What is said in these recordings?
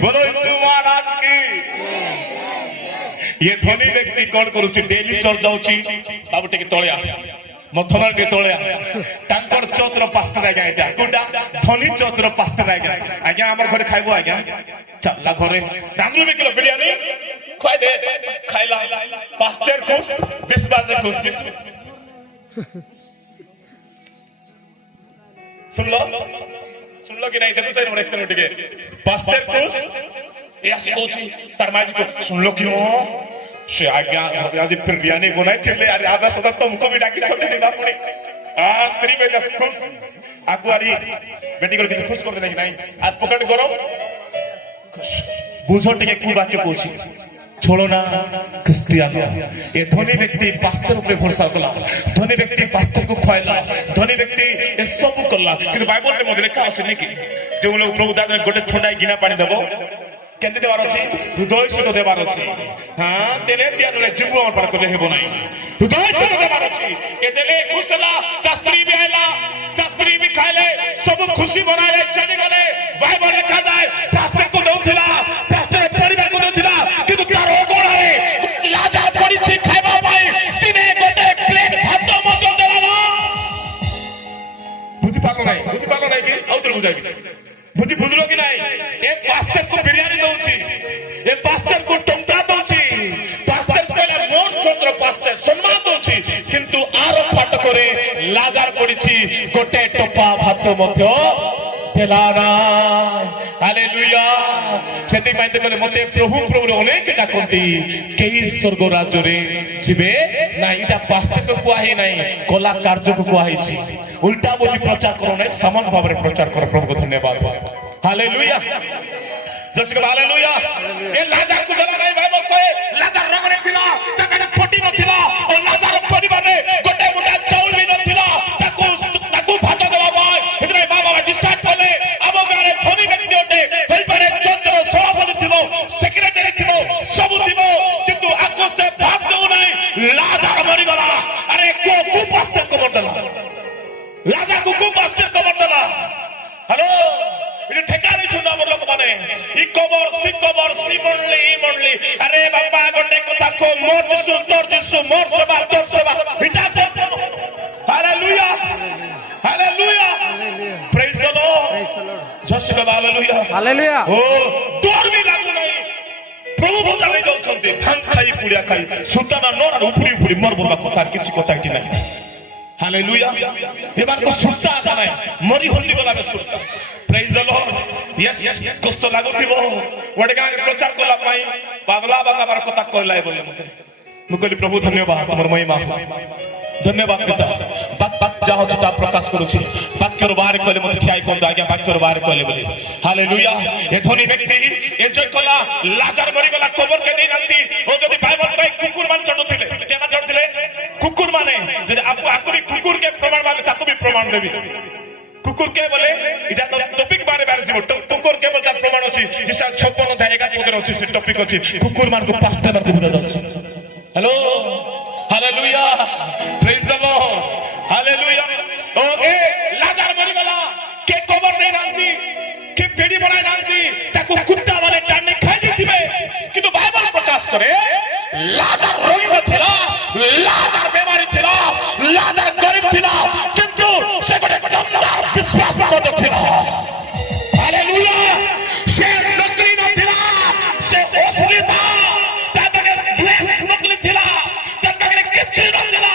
बोलो यीशु महाराज की। ये धनी व्यक्ति कौन करूची डेली चर्च जाउची बाबू टिके तळिया मथमर टिके तळिया तांकर चर्च रो पास्टर आज्ञा एटा कोडा धनी चर्च रो पास्टर आज्ञा हमर घरे खाइबो आज्ञा चला घरे रांगलु बेकिलो बिरयानी खाइ दे खाइला पास्टर खुश विश्वास रे खुश सुन लो कि नहीं देखो सही नंबर एक्शन उठके पास्टर खुश या सोची तरमाजी को सुन लो क्यों से आज्ञा आज बिरयानी बनाई थे अरे आबा सदा तुमको भी डाकी छोटे से बाप ने आ स्त्री में दस खुश आकु आरी बेटी को किसी खुश कर देने की नहीं आज पकड़ करो बुझो टिके कु वाक्य पूछी छोड़ो ना क्रिस्टियानो ये धनी व्यक्ति पास्टर ऊपर भरोसा कला धनी व्यक्ति पास्टर को खुआइला धनी व्यक्ति ये सब करला কিন্তু বাইবেল रे মধ্যে লেখা আছে নাকি যে লোক প্রভু দাদা গোটে ঠোঁটায় গিনা পানি দেব কেন দেবার আছে হৃদয় সহিত দেবার আছে হ্যাঁ দেলে দিয়া নলে জীবু আমার পার করলে হেব নাই হৃদয় সহিত দেবার আছে এ দেলে খুশলা তা স্ত্রী भी हैला ता स्त्री भी खाइले सब खुशी मनाए चली गले বাইবেল লেখা যায় পাস্टर को दउथिला पास्टर परिवार को दउथिला কিন্তু তার ওপরে লাজার পরিচি খাইবা পাই দিনে গোটে প্লেট ভাত মতো দেলা বুঝি পারলো নাই কি আউতরে বুঝাইবি बुझलो कि नहीं ए पास्टर को बिरयानी दउची ए पास्टर को टंका दउची पास्टर पहले मोर छोटर पास्टर सम्मान दउची किंतु आरो फाट करे लाजार पड़िची गोटे टपा भात मध्य देलाना हालेलुया सेति पाइते कले मते प्रभु प्रभु अनेक डाकंती केही स्वर्ग राज्य रे जिबे ना इटा पास्टर को कुआही नहीं कला कार्य को कुआहीची उल्टा बोली प्रचार करो नहीं समान भाव रे प्रचार करो प्रभु को धन्यवाद हालेलुया जसके हालेलुया ए लाजार को देला नहीं बाइबल कहे लाजार रगड़े थिला तकने फटी नथिला और लाजार परिवार रे गोटे गोटे चाउल भी नथिला ताकू भात देबा भाई इतने बाबा डिसाइड करले अब गारे धनी व्यक्ति ओटे होई पारे चर्च रो सभापति थिबो सेक्रेटरी थिबो सब थिबो किंतु आको से भात देउ नहीं लाजार मरि गला अरे को पास्टर को बदला लाजार को पास्टर को बदला हेलो इने ठेका नहीं छुना मोर लोक माने इ कबर सी मंडली अरे बाबा गोटे कथा को मोर जिसु तोर जिसु मोर सेवा तोर सेवा हिटा तो hallelujah hallelujah praise the lord जसके हालेलुया हालेलुया ओ डर भी लागु नहीं प्रभु भजा नहीं जाउछन्ते भांग खाई पुडिया खाई सुताना नर उपुड़ी मोर बोलबा कथा किछि कथा कि नहीं हालेलुया ये बात को सुनता आता नहीं मरी होती गला में सुनता प्रेज द लॉर्ड यस कष्ट लागुथिबो वडे गाने प्रचार करला पाई बांगला बार कथा कहलाय बोले मते मु कहली प्रभु धन्यवाद तमर महिमा धन्यवाद पिता बात जाहो चिता प्रकाश करूची वाक्यर बाहर कहले मते ठियाई कोन आज्ञा वाक्यर बाहर कहले बोले हालेलुया ए धनी व्यक्ति एन्जॉय कला लाजार मरी गला कबर के नहीं नंती ओ जदी बाइबल कहे कुकुर मान चढुथिले केना चढुथिले कुकुर माने जदी आपको आकुरी कुकुर के प्रमाण माने ताको भी प्रमाण देबी कुकुर के बोले इटा टॉपिक बारे बारे जीव कुकुर के बोलता प्रमाण अछि जिसा 56 था 1 पदर अछि से टॉपिक अछि कुकुर मान को पास्टर मान को बुझा जाउछि hello hallelujah praise the Lord hallelujah ओ ए लाजार मरि गला के कबर दे नांती के पेड़ी बनाय नांती ताको कुत्ता वाले टाने खाइ दिथिबे किंतु बाइबल प्रकाश करे लाजार रोगी नथिला लाजार बेमारी थिला लाजार गरीब थिला किंतु से गोटे दमदार विश्वास मत थिला हालेलुया से नकली नथिला से असली था ताबे द्वेष नकली थिला ताबे किछि नथिला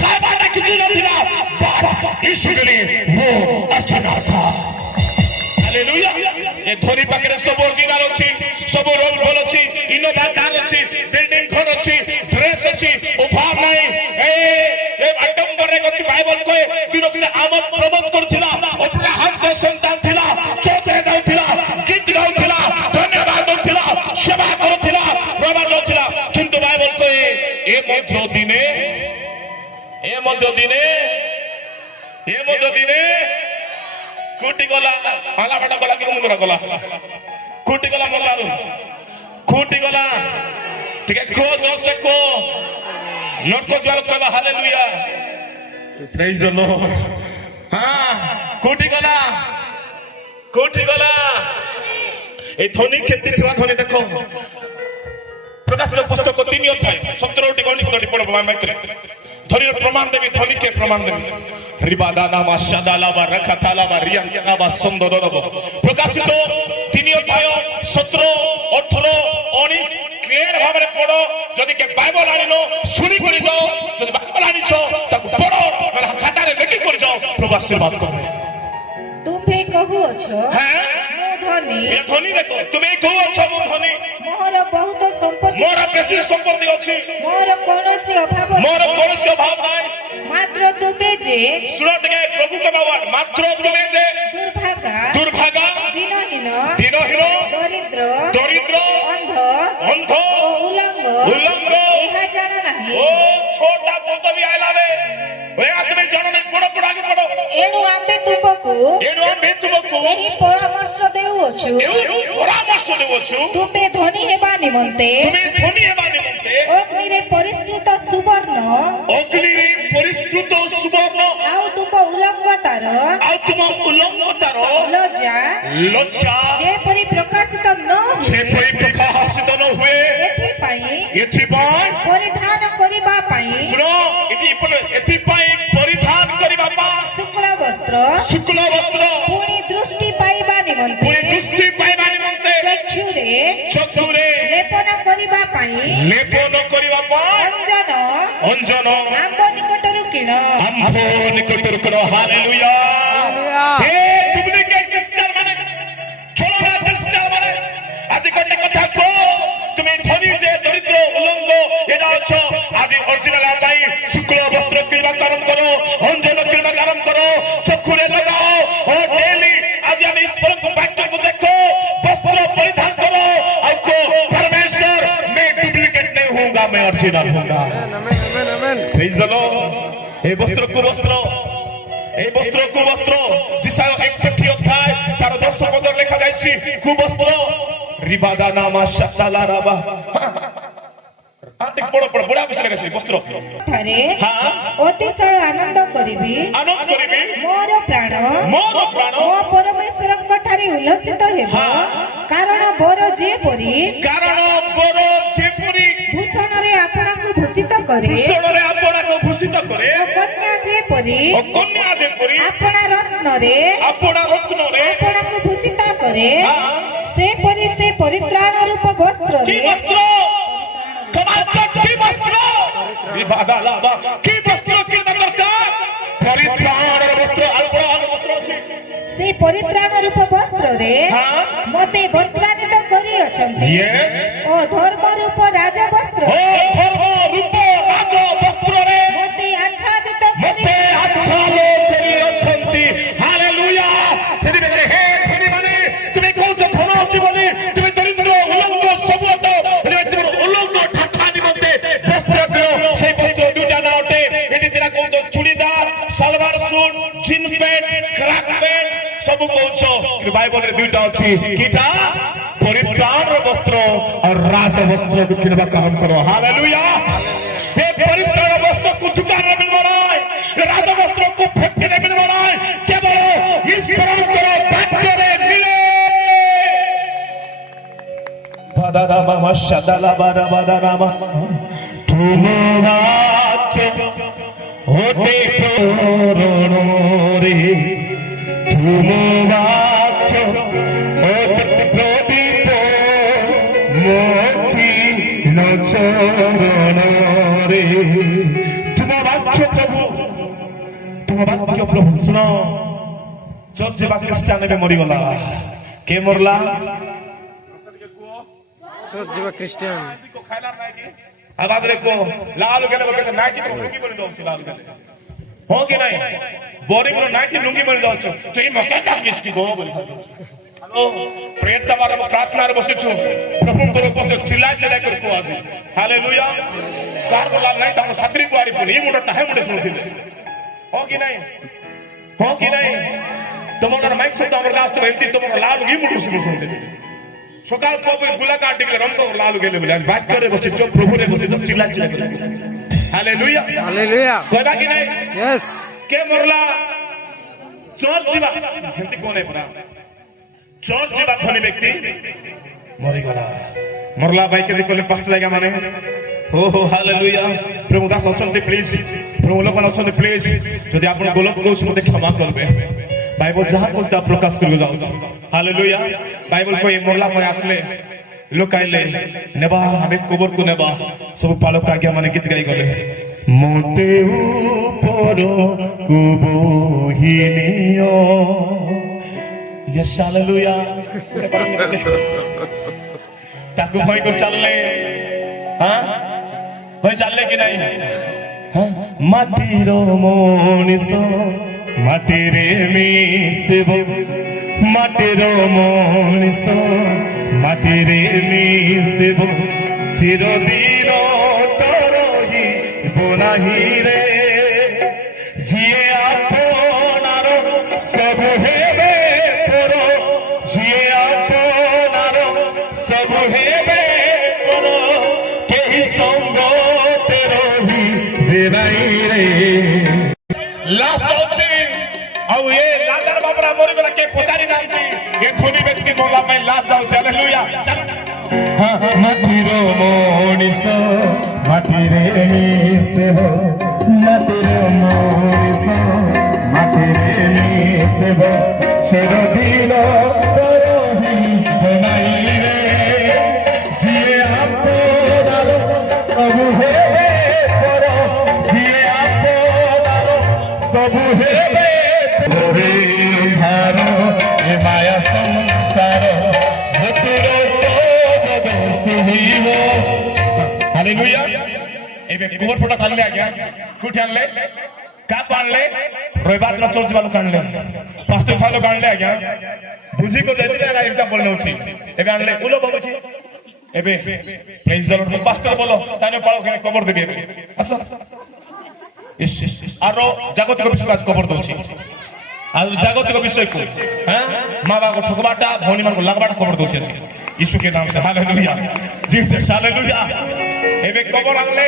खाबा ना किछि नथिला बाप यीशु ने वो अर्चना था हालेलुया ए धनी पाखरे सब ओरिजिनल अछि सब रोल भल अछि इनोवा कार अछि बिल्डिंग घर अछि ड्रेस अछि उभार नाही ए आडंबर रे गति बाइबल कहे दिनो से आमद प्रमोद करथिला अपना हाथ दे संतान थिला चौथे जाउथिला गीत गाउथिला धन्यवाद दउथिला सेवा करथिला प्रभा दउथिला किंतु बाइबल कहे ए मध्य दिने कुटी गला हाला बटा गला कि मुंडरा गला कुटी गला मलारू कुटी गला ठीक है को दोसे को नोट को ज्वाल कहबा हालेलुया प्रेज द लॉर्ड हां कुटी गला এই ধনী ক্ষেত্রে ଥିବା ধনী দেখো প্রকাশিত পুস্তক 3 অধ্যায় 17টি গণিতটি পড়ব মাইকরে ধনীর প্রমাণ দেবী ধনীকে প্রমাণ দেবী রিবাদা নামা সাদালাবা রাখাতালাবা রিয়ানাবা সুন্দরব প্রকাশিত 3 অধ্যায় 17 18 19 ক্লিয়ার ভাবে পড়ো যদি কে বাইবেল আনিনো শুনি করে যাও যদি বাইবেল আনিছ তাকে পড়ো খাতারে লেখি করে যাও প্রভু আশীর্বাদ করবে তুমি কহুছ হ্যাঁ মু ধনী এ ধনী দেখো তুমি কহুছ মু ধনী মোর বহুত সম্পত্তি মোর বেশি সম্পত্তি আছে মোর কৌনসি অভাব মোর কৌনসি অভাব নাই মাত্র তুমি যে শুনো ଟିକେ প্রভু কে বাবা মাত্র তুমি যে দুর্ভাগা দিনহীন দরিদ্র দরিদ্র অন্ধ ও উলঙ্গ ইহা জানা নাহি ও ছোটা পদবি আইলাবে ওই তুমি জানো না পড়ো পড়ো আগে পড়ো এণু আম্বে তুমকু ଏହି ପରାମର୍ଶ ଦେଉଅଛୁ ତୁମେ ଧନୀ ହେବା ନିମନ୍ତେ ଅଗ୍ନିରେ ପରିଷ୍କୃତ ସୁବର୍ଣ୍ଣ ଆଉ ତୁମ ଉଲଙ୍ଗତାର ଲଜ୍ଜା ଯେପରି ପ୍ରକାଶିତ ନ ହୁଏ ଏଥିପାଇଁ ପରିଧାନ କରିବା ପାଇଁ ଶୁକ୍ଳ ବସ୍ତ୍ର ପୁଣି ଦୃଷ୍ଟି ପାଇବା ନିମନ୍ତେ ଚକ୍ଷୁରେ ଲେପନ କରିବା ପାଇଁ ଅଞ୍ଜନ ଆମ୍ବ ନିକଟରୁ କିଣ ହାଲେଲୁୟା ହେ ଡୁପ୍ଲିକେଟ ଖ୍ରୀଷ୍ଟିଆନ ମାନେ ଛଳନା ଖ୍ରୀଷ୍ଟିଆନ ମାନେ ଆଜି ଗୋଟେ କଥା କହ তুমি ধনী যে দরিদ্র উলঙ্গ এটা অছ আজি অরিজিনাল পাই শুক্ল বস্ত্র কিনবা আরম্ভ করো অঞ্জন কিনবা আরম্ভ করো চক্ষুরে লাগাও ও ডেলি আজি আমি ঈশ্বরকে বাক্যকে দেখো বস্ত্র পরিধান করো আর কো परमेश्वर मैं डुप्लीकेट नहीं होऊंगा मैं ओरिजिनल होऊंगा आमेन प्रेज द लॉर्ड এই বস্ত্র যিশায় 61 অধ্যায় তার 10 পদ লেখা যাইছি কুবস্ত্র রিবাদা নামা শাতালা রাবা আন্তিক পড়ো বড় বিষয় লেখা আছে বস্ত্র ଥରେ ଅତିଶୟ ଆନନ୍ଦ କରିବି ମୋର ପ୍ରାଣ ମୋ ପରମେଶ୍ୱରଙ୍କ ଠାରେ ଉଲ୍ଲସିତ ହେବ କାରଣ ବର ଯେପରି ଭୂଷଣରେ ଆପଣଙ୍କୁ ଭୂଷିତ କରେ ଓ କନ୍ୟା ଯେପରି ଆପଣା ରତ୍ନରେ ଆପଣଙ୍କୁ ଭୂଷିତ କରେ ସେପରି ସେ ପରିତ୍ରାଣ ରୂପ ବସ୍ତ୍ରରେ ସେ ପରିତ୍ରାଣ ରୂପ ବସ୍ତ୍ରରେ ମତେ ବସ୍ତ୍ରାନ୍ବିତ କରିଅଛନ୍ତି ଓ ଧର୍ମ ରୂପ ରାଜବସ୍ତ୍ରରେ ମତେ ଆଚ୍ଛାଦିତ କରିଅଛନ୍ତି ହାଲେଲୁୟା তুমি কৌছ ধন ଅଛି ବୋଲି তুমি দরিদ্র উলঙ্গ ସବୁ অত উলঙ্গ ঢাকা নিমন্তে বস্ত্র দিও সেই বস্ত্র দুটা না ওঠে এটি তেরা কৌছ churidar salwar suit jeans pant ক্রাক প্যান্ট ସବୁ কৌছ কিন্তু বাইবেলରେ দুইটা ଅଛି কিটা পরিত্রাণর বস্ত্র আর রাজ বস্ত্র কিনবা আরম্ভ করো হালেলুয়া এই পরিত্রাণ বস্ত্রକୁ দোকাନରେ ମିଳିବ ନାହିଁ ରାଜ ବସ୍ତ୍ରକୁ ଫ୍ୟାକ୍ଟ୍ରିରେ ମିଳିବ ନାହିଁ କେବଳ ଈଶ୍ୱରଙ୍କର ବାକ୍ୟରେ ମିଳେ ବାଦାରାମା ମଶାଦାଲାବାରା ବାଦାରାମା ତୁମ ବାକ୍ୟ ହୋତେ କରୁଣରେ ତୁମ ବାକ୍ୟ ହୋତେ ପ୍ରଦୀପ ମୋଖିନ ଚରଣରେ ତୁମ ବାକ୍ୟ ପ୍ରଭୁ ଶୁଣ ଜର୍ଜ ବାପ୍ଟିଷ୍ଟ ଏବେ ମରିଗଲା କେ ମରଲା ଜର୍ଜ ଖ୍ରୀଷ୍ଟିଆନ आवाज देखो लाल गेले बके नाइटी लुंगी बनि दउछ लाल गेले हो कि नहीं बोरिंग रो नाइटी लुंगी बनि दउछ तो ई मका का किसकी गो बोली हेलो प्रेत तबार प्रार्थना रे बसिछु प्रभु को पस्त चिल्ला कर को आज हालेलुया कार को लाल नहीं त छतरी को आरी पुनी ई मुंडा ताहे मुंडे सुनथिले हो कि नहीं तुमर माइक से तो हमर लास्ट में एंती तुमर लाल ई मुंडे सुनथिले সকাল পবে গুলা কাটিলে রঙ্গ লাল গেলে বলে বাক্যরে বসে চোখ প্রভুরে বসে চিল্লা করে হালেলুয়া কইবা কি নাই কে মরলা চোর দিবা হেন্তি কোনে পরা चर्च जीवा धनी व्यक्ति मरीगला मरला भाई के देखले पास्ट जाएगा माने हो हालेलुया प्रभु दास अछंती प्लीज प्रभु लोक मन अछंती प्लीज जदि आपण गलत कहू मते क्षमा करबे बाइबल जहां कोता प्रकाश करगो जाउछ हालेलुया बाइबल को मरला पर आसले लोक आइले नेबा हमें कबर को नेबा सब पालक आज्ञा माने गीत गाई गले मोते ऊपर को बोहिनियो यस हालेलुया ताकू भय कर चलले हां भय चलले कि नहीं हां माटीर मनीष माटीरे मिसेब माटीर मनीष माटीरे मिसेब चिरदिन तरही बनाही रे जिए आपनार सब हेबे पर जिए आपनार सब हेबे पर केही संग तेरही बेनाई रे लास्ट अछि आउ ए लाजार बाबरा मरि गला के पचारी नांती ए धनी व्यक्ति मोला में लास्ट जाउ हालेलुया माटीर मनीष माटीरे मिसेब माटीर मनीष माटीरे मिसेब चिरदिन तरही बनाई रे जिए आपनार सब हेबे पर जिए आपनार सब हेबे तोरे भार ए माया संसार हालेलुया एबे कोबर फोटो काढले आज्ञा कुठे आणले का पाणले रविवार न चर्च वालो काढले पास्टर फालो काढले आज्ञा बुझी को देते ना एग्जांपल नउछि एबे आणले उलो बाबूजी एबे प्रेज द लॉर्ड पास्टर बोलो ताने पाळो के कबर देबे अच्छा इस आरो जागतिक विषय आज कबर दउछि आज जागतिक विषय को हां मावा को ठकबाटा भौनी मान को लगबाटा कबर दउछि यीशु के नाम से हालेलुया जीसस हालेलुया एबे कबर आनले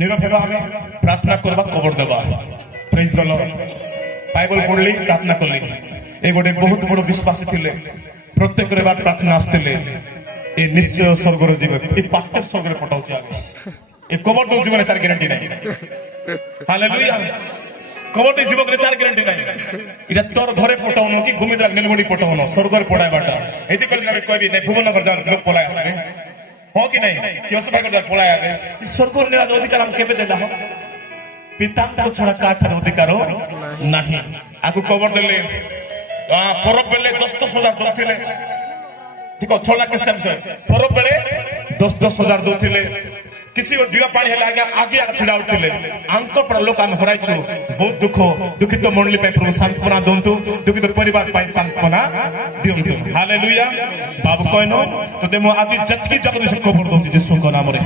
नीरव हेबा हमें प्रार्थना करबा कबर देबा प्रेज द लॉर्ड बाइबल पढली प्रार्थना करली ए गोटे बहुत बड़ विश्वास थिले प्रत्येक रे बार प्रार्थना आस्तेले ए निश्चय स्वर्ग रो जीवन ए पाक्के स्वर्ग रे पटाउछि आगे ए कबर दो जीवन तार ग्यारंटी नहीं हालेलुया कबर दे जीवन रे तार ग्यारंटी नहीं इटा तोर घरे पटाउनो कि गुमिद्रा नेलगुडी पटाउनो स्वर्ग रे पडाय बाटा एति कल जने कहबी नै भुवनगर जा लोक पलाय आसे हो कि नहीं कि असुभा कर पलाय आगे इस स्वर्ग रे आज अधिकार हम केबे देला हो पिता को छोड़ा काठर अधिकार नहीं आगु कबर देले परब बेले 10,000 दउथिले ठीक है छोला किस टाइम से परब बेले 10,000 दउथिले किसी दिया पानी है आगे आगे छिड़ा उठले अंक पर लोक हम हराइछु बहुत दुखित मंडली पे प्रभु सांत्वना दंतु दुखित परिवार पे सांत्वना दियंतु हालेलुया बाबू कहनो तो देमो आज जतकी जगत से खबर दउछि यीशु को नाम रे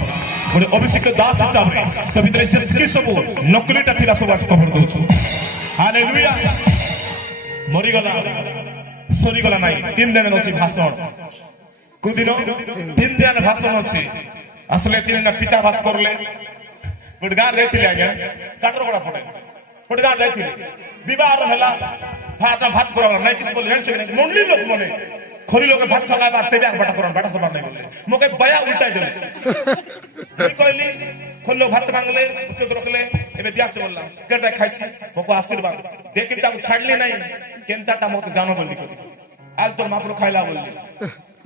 गोटे अभिषेक दास हिसाब रे तो भीतर जतकी सब नकलीटा थिला सब आज खबर दउछु हालेलुया मरि गला सरी गला नाही 3 दिन अछि भाषण कुदिनो 3 दिन भाषण अछि असले तीन पिता बात करले गुडगार देथिले आज्ञा काटर बड़ा पड़े गुडगार देथिले विवाह होला भात करला नै किस बोल हेन छै मंडली लोक मने खोरी लोक भात चला बात तेबे बाटा करबार नै बोले मोके बया उल्टा देले कहली खोलो भात मांगले उच्च रखले एबे दिया से बोलला केटा खाइछ मोको आशीर्वाद देखि ता छाडली नै केनताटा मोके जानो बोलली करी आज तो मापरो खाइला बोलली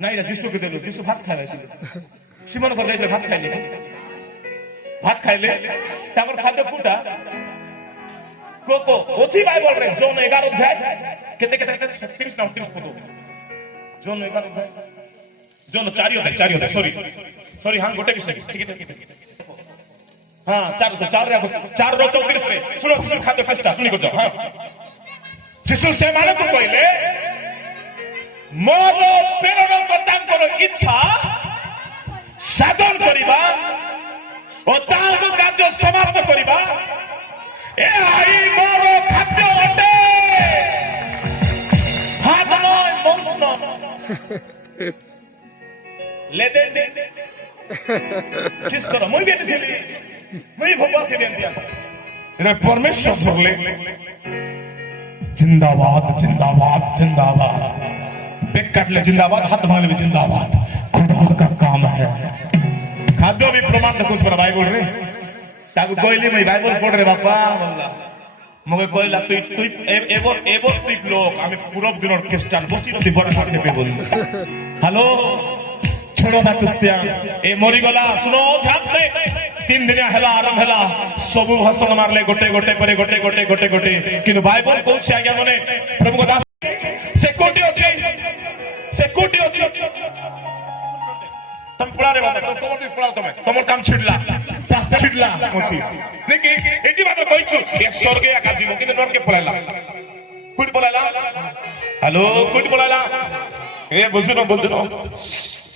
नै रे यीशु के देलो यीशु भात खाइला सिमन को जाइले भात खाइले तापर खाद्य कुटा कोको ओथि बाइबल रे जोन 11 अध्याय केते 30 ना 30 फोटो जोन 11 अध्याय जोन 4 अध्याय सॉरी हां गोटे विषय ठीक है हां 4 रे 34 रे सुनो खाद्य पस्ता सुनी को जाओ हां यीशु से माने को कहले मोर प्रेरणा को तांकर इच्छा साधन करिबा ओ तांको कार्य समाप्त करिबा ए आई मोर खाद्य अटे हाथ नय मौस न ले दे किस तरह मुई बेटी थी मुई भगवा थी दिया इधर परमेश्वर बोले जिंदाबाद जिंदाबाद जिंदाबाद पेट काट ले जिंदाबाद, हाथ भांग ले जिंदाबाद। खुदा का काम है। खाद्य भी प्रमाण देखो पर बाइबल रे ताकू कहली मैं बाइबल पढ़ रे बापा बोला मगे कहला তুই এবার তুই লোক আমি পুরো দিনের খ্রিস্টান বসি নতি বড় করতে পে বলি হ্যালো छोड़ो ना क्रिश्चियन ए मरी गला सुनो ध्यान से 3 दिन हेला आरंभ हेला सब भाषण मारले गोटे गोटे परे गोटे गोटे गोटे गोटे किंतु बाइबल कहछ आज्ञा माने प्रभु को दास से कोटी अछि तुम पढ़ा रे बाबा तो कोटी पढ़ाओ तुम काम छिडला अछि देखि एटी बात कहछु ए स्वर्ग या काजी किंतु डर के पळाला कुटी पळाला हेलो कुटी पळाला ए बुझनो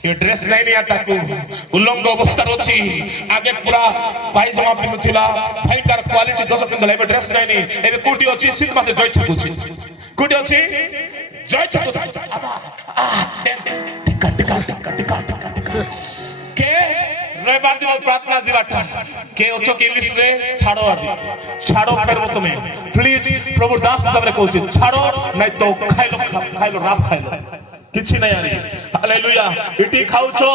ये ड्रेस नहीं लिया ताकू उल्लंघ अवस्था अछि आगे पूरा पायजामा पिनुथिला फाइकर क्वालिटी 10 पिनदला ए ड्रेस नहीं ए कोटी अछि सिट माते जय छकुछि कोटी अछि जय छकुछि आबा टिका के रविवार दिन प्रार्थना दिवाटा के ओछो के लिस्ट रे छाड़ो फेरबो तुमे प्लीज प्रभु दास सबरे कहछि छाड़ो नहीं तो खाइलो रात खाइलो किछि नहीं आरी हालेलुया इटी खाउछो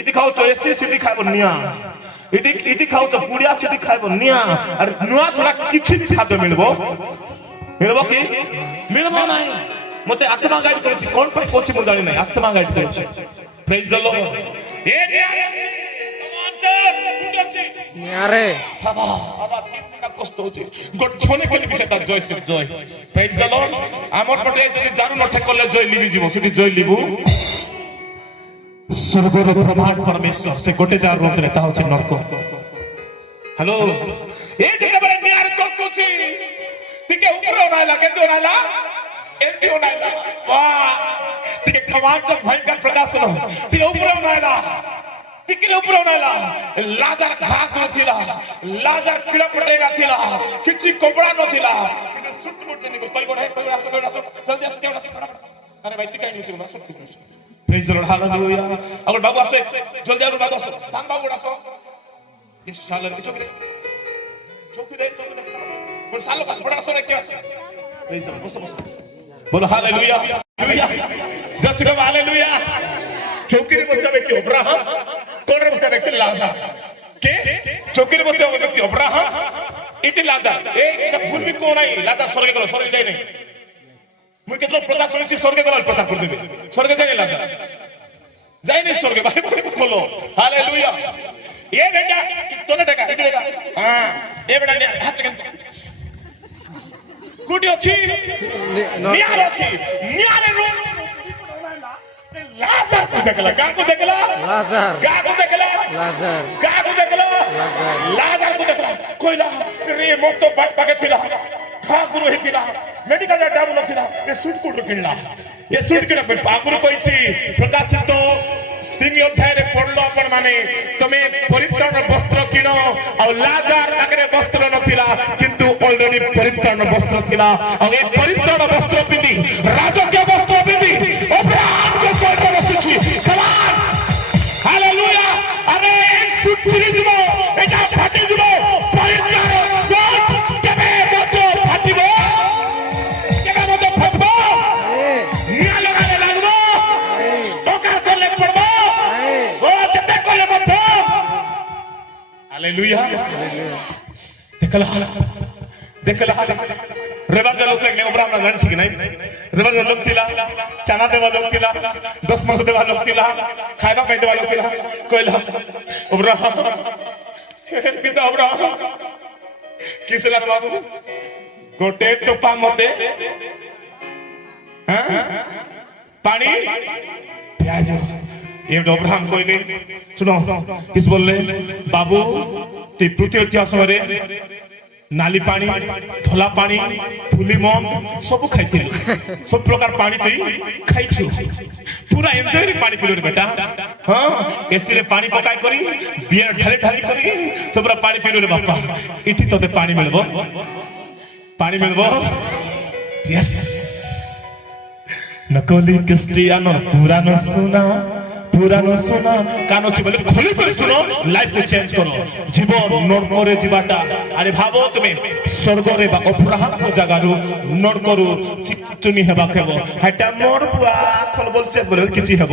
इटी खाउछो एसी सिटी खाइबो निया इटी खाउछो पुडिया सिटी खाइबो निया अरे नुआ छोरा किछि खाद्य मिलबो कि मिलबो नहीं मते आत्मा गाइड करछि कोन पर कोछि मु जानि नहीं आत्मा गाइड करछि प्रेज द लॉर्ड ए नियारे बाबा 3 दिन कष्ट होछि गोट छोने के लिए ता जय से जय प्रेज द लॉर्ड आमर पटे जदि दारू नठे करले जय लिबि जीवो सेठी जय लिबु स्वर्गर प्रभात परमेश्वर से गोटे जार रूम रे ता होछि नरक हेलो ए जगह बरे नियारे तो कोछि तिके ऊपर ओनाला के दोनाला एंटी ओनाला वाह तिके कमाल जब भयंकर प्रकाश नो तिके ऊपर ओनाला तिके ऊपर ओनाला लाजर घाक नथिला लाजर किला पटेगा थिला किछि कपड़ा नथिला किने सुट मुट निको कोई कोई जल्दी आसे अरे भाई तिके निसे ना सुट प्रेज द लॉर्ड हालेलुया अगर बाबू आसे जल्दी अगर बाबू आसे थाम बाबू डाको ये साले चोकरे चोकरे बोल सालो का बड़ा सोरे क्या प्रेज द लॉर्ड बस बोलो hallelujah hallelujah just go hallelujah चौकी रे बसता व्यक्ति अब्राहम कोन रे बसता व्यक्ति लाजर के चौकी रे बसता व्यक्ति अब्राहम इति लाजर ए एटा भूल भी कोन आई लाजर स्वर्ग गलो स्वर्ग जाय नहीं मु केतलो प्रकाश सुनिछि स्वर्ग गलो प्रचार कर देबे स्वर्ग जाय लाजर जाय नहीं स्वर्ग बाइबल खोलो हालेलुया ये बेटा तोने देखा हां ए बेटा हाथ के कुटी अछि नियारे रो लाजर को देखला का को देखला लाजर को देखला कोइला रे मोटो बाट पाके थिला ठाकुर हेतिला मेडिकल डाबु नथिला ए सूट कोट किनला ए सूट किना पाकुर कहिछि प्रकाशित 3 अध्याय रे पढलो अपन माने तमे परित्राण वस्त्र किनो आ लाजर आगरे वस्त्र नथिला किंतु ऑलरेडी परित्राण वस्त्र थिला आ ए परित्राण वस्त्र पिंदी राजकीय वस्त्र पिंदी अब्राहम के स्वर्ग बसिछि कमान हालेलुया अरे सुचिरि दिबो एटा फाटि दिबो परित्राण सूट केबे मतो फाटिबो निया लगाले लागबो ओकार करले पड़बो ओ जते करले मतो हालेलुया देखला रेबार लोग ने अब्राहम ना जानि कि नहीं रेबार लोग थिला चाना देवा लोग थिला 10 मास देवा लोग थिला खाइबा पे देवा लोग थिला कहला अब्राहम पिता अब्राहम किसला बाबू गोटे टोपा मते हां पानी पिया दो ये अब्राहम कोई नहीं सुनो किस बोलले बाबू ते पृथ्वी इतिहास रे नाली पानी धला पानी फुली मम सब खाइथिलु सब प्रकार पानी तई खाइछु पूरा एन्जॉय रे पानी पिलो रे बेटा हां एसी रे पानी पकाई करी बियर ढाली ढाली करी सब पूरा पानी पिलो रे बापा इठी तते पानी मिलबो यस नकली क्रिस्टियानो पुरानो सुना পুরানো সোনা কান ଅଛି বলে খোলি করে শুনো লাইফ কো চেঞ্জ করো জীবন নরকরে জীবাটা আরে ভাবো তুমি স্বর্গরে বা অব্রাহাম জায়গারু নরকরু চিচুনি হেবা খেব হাটা মোর পুয়া খল বলছে বলে কিছু হেব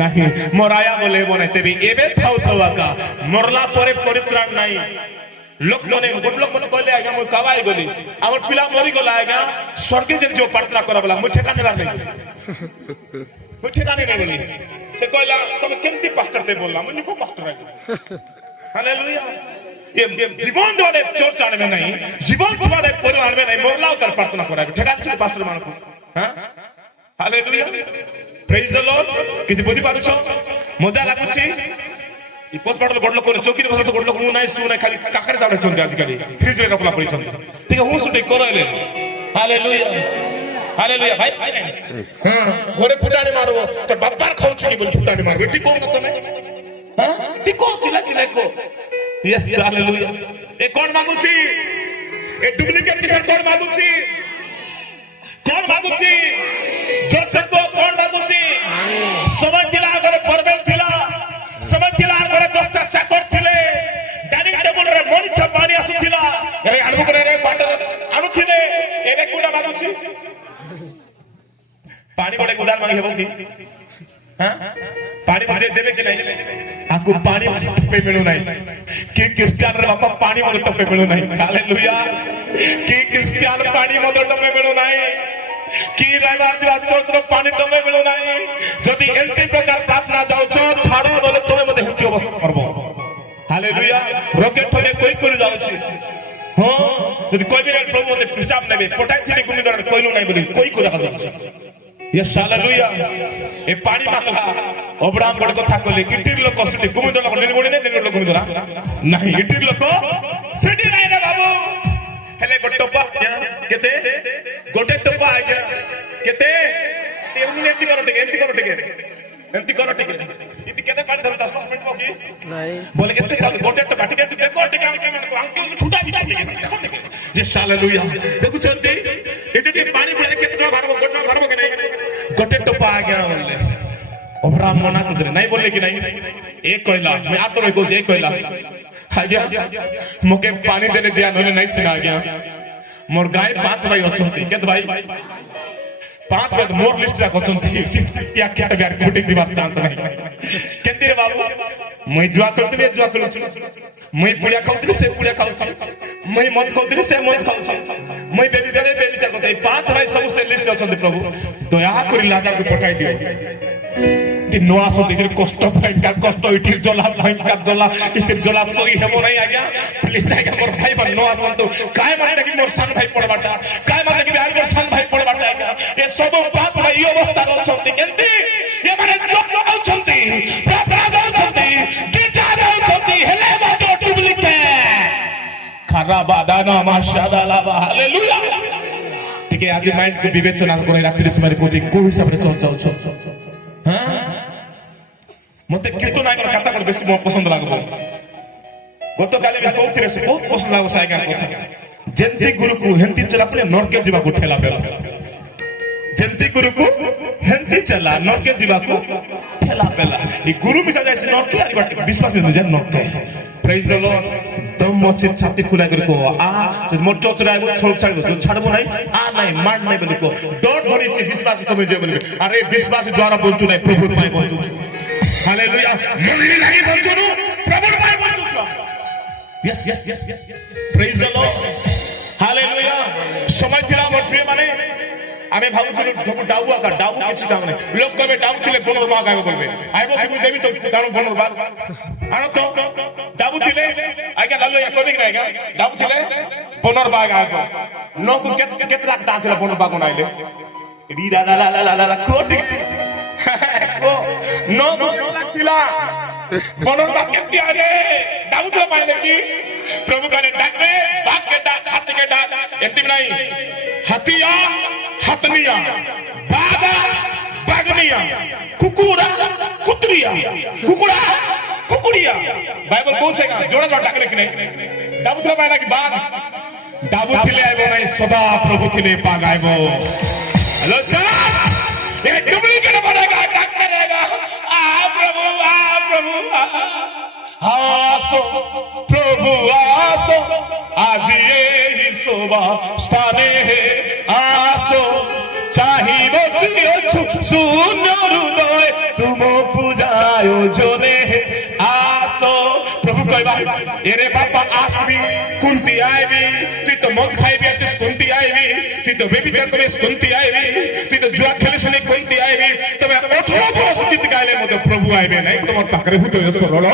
নাহি মরায়া বলে বনাইতে বি এবে থাও থাওয়াকা মরলা পরে পরিত্রাণ নাই লোক মনে গোট লোক মনে কইলে আগে মই কাবাই গলি আমার পিলা মরি গলা আগে স্বর্গে যে যে প্রার্থনা করা বলা মই ঠেকা নেবার নাই মই ঠেকা নেই বলি সে কইলা তুমি কেমতি পাস্টার তে বললাম মই নিকো পাস্টার আই হালেলুয়া এ জীবন দেওয়ালে চর্চ আনবে নাই জীবন দেওয়ালে পরিবার আনবে নাই মরলাও তার প্রার্থনা করাবে ঠেকা দিচ্ছে পাস্টার মানকু হ্যাঁ হালেলুয়া প্রেজ দ্য লর্ড কিছু বুঝি পারছ মজা লাগুছি ই পোস্টমার্টম বড় লোক চৌকি বসে তো বড় লোক নাই সু নাই খালি কাকারে যাবে চন্দি আজকালি ফ্রিজে রাখলা পড়ি চন্দি ঠিক আছে হুসুটি করাইলে হালেলুয়া হালেলুয়া ভাই হ্যাঁ ঘরে ফুটানি মারবো তোর বাবার খাওছি কি বল ফুটানি মারবো ঠিক কোন তুমি হ্যাঁ ঠিক কোন চিলা কো ইয়েস হালেলুয়া এ কোন মাগুছি এ ডুপ্লিকেট কিসের কোন মাগুছি কোন মাগুছি জোসেফ কো কোন মাগুছি সময় দিলা করে পরবেল দিলা সময় দিলা করে 10টা চাকর থিলে ডাইনিং টেবল রে মনিছ পানি আসুছিলা এবে আনবু করে রে বাটার আনুছিলে এবে কোনা মাগুছি पानी बड़े उदार मांगी है बोलती हाँ पानी मुझे देवे कि नहीं आपको पानी टप्पे मिलो नहीं कि क्रिश्चियन रे बापा पानी मुझे टप्पे मिलो नहीं हालेलुया कि क्रिश्चियन पानी मुझे टप्पे मिलो नहीं कि रविवार जो चौथ पानी टप्पे मिलो नहीं यदि एंटी प्रकार प्रार्थना जाओ छाड़ो बोले तुम्हें मते हेल्थी अवस्था करबो हालेलुया रॉकेट होले कोई कोई जाओ छी हां यदि कोई भी प्रभु मते हिसाब नेबे पटाई थी गुमी दर कोई नहीं बोली कोई को रखा जाओ यस हालेलुया ए पानी मांगला अब्राहम बड़ कथा कहले इटिर लोक सेठी गुमिद लोक निर्गुणी ने निर्गुण लोक गुमिदरा नहीं इटिर लोक सेठी नहीं रे बाबू हेले गोटपा केते गोटे टपा आ गया केते एमनी एंती करो टिके एंती करो टिके इति केते पानी धरता 10 मिनिट होगी नहीं बोले केते गोटे टपा टिके देखो टिके अंके छुटा टिके जे हालेलुया देखु चलते एटे पानी बोले केते भरबो गोटना भरबो के नहीं गोटे टपा आ गया बोले अब्राहम मना कर दे नहीं बोले कि नहीं एक कहला मैं आप तो को एक कहला आ गया मोके पानी देने दिया नले नहीं सुना गया मोर गाय 5 भाई अछंती केत भाई 5 भाई मोर लिस्ट रा अछंती क्या क्या गार कोटी दिबा चांस नहीं केते रे बाबू मैं जुआ करते जुआ करू मैं पुड़िया खाउतली से पुड़िया खाउछी मैं मत खाउतली से मत खाउछी मैं बेबी बेबी करते 5 भाई सब से लिस्ट अछंती प्रभु दया करी लाजार को पठाई दियो ती नोआ सो देखि कष्ट भयंका कष्ट इति जला भयंका जला इति जला सोई हेमो नहीं आ गया प्लीज आगे मोर भाई बन नोआ संतो काय माने कि मोर सन भाई पड़बाटा काय माने कि मोर सन भाई पड़बाटा आ गया ए सब बात भाई ई अवस्था रहछंती केंती ये माने जोक रहछंती प्राप्त रहछंती गीता रहछंती हेले बातो डुप्लीकेट खराब दाना माशाल्लाह हालेलुया ठीक है आज माइंड को विवेचना करे रात्रि समय कोचिंग को हिसाब रे चर्चा हाँ मते कीर्तन आगर कथा कर बेसी मो पसंद लागबो गत काले बे कहउथिरे से बहुत पसंद लागो साइगा कथा जेंती गुरु को हेंती चला अपने नरके जीवा को ठेला पेला जेंती गुरु को हेंती चला नरके जीवा को ठेला पेला ई गुरु मिसा जाय से नरके आरी बाटे विश्वास न जाय नरके प्रेज द लॉर्ड दम मोचे छाती खुला कर को आ तो मोर चोचरा आइबो छोड़ छाड़बो छाड़बो नहीं आ नहीं मार नहीं बोली को डर धरी छी विश्वास कमे जे बोली अरे विश्वास द्वारा बंचू नहीं प्रभु पाए बंचू हालेलुया मंदिर लागी बंचू प्रभु पाए बंचू yes yes yes praise the Lord hallelujah समय थिला मोर माने आमे भाबुथिलु ढोकु डाबुआ का डाबु किछि काम नै लोक कबे डाबुथिले बनर माग आइबो बोलबे आइबो कि देबी तो दानो बनर बाग आनो तो डाबुथिले आगे लालो या कबे नै आगे डाबुथिले बनर बाग आइबो नोकु केतरा दाथिला बनर बाग बनाइले री ला ला ला ला ला कोटी को नो लागथिला बनर बाग केति आगे डाबुथिला पाइले कि प्रभु कहले डाक रे बाग के डाक हाथी के डाक एति नहीं हतिया हतनिया बागा बागनिया कुकुरा कुतरिया कुकुड़ा कुकुड़िया बाइबल कौन सेगा जोड़ा जोड़ा डाकले कि नहीं दाबुथला पाइला कि बाग दाबुथिले आइबो नहीं सदा प्रभु थिले पाग आइबो हेलो चला ये डुप्लीकेट बनेगा डाक करेगा आ আসো প্রভু আসো আজি এই শোভা স্থানে আসো চাহি বসিয়েছু শূন্য হৃদয় তুম পূজায় জনে আসো প্রভু কইবা এরে বাপা আসবি কুন্তি আইবি তুই তো মদ খাইবি আছিস কুন্তি আইবি তুই তো বেবিচার করিস কুন্তি আইবি তুই তো জুয়া খেলিস নি কুন্তি আইবি তবে 18 বর্ষ গীত গাইলে মধ্যে প্রভু আইবে নাই তোমার পাখরে হৃদয় সরল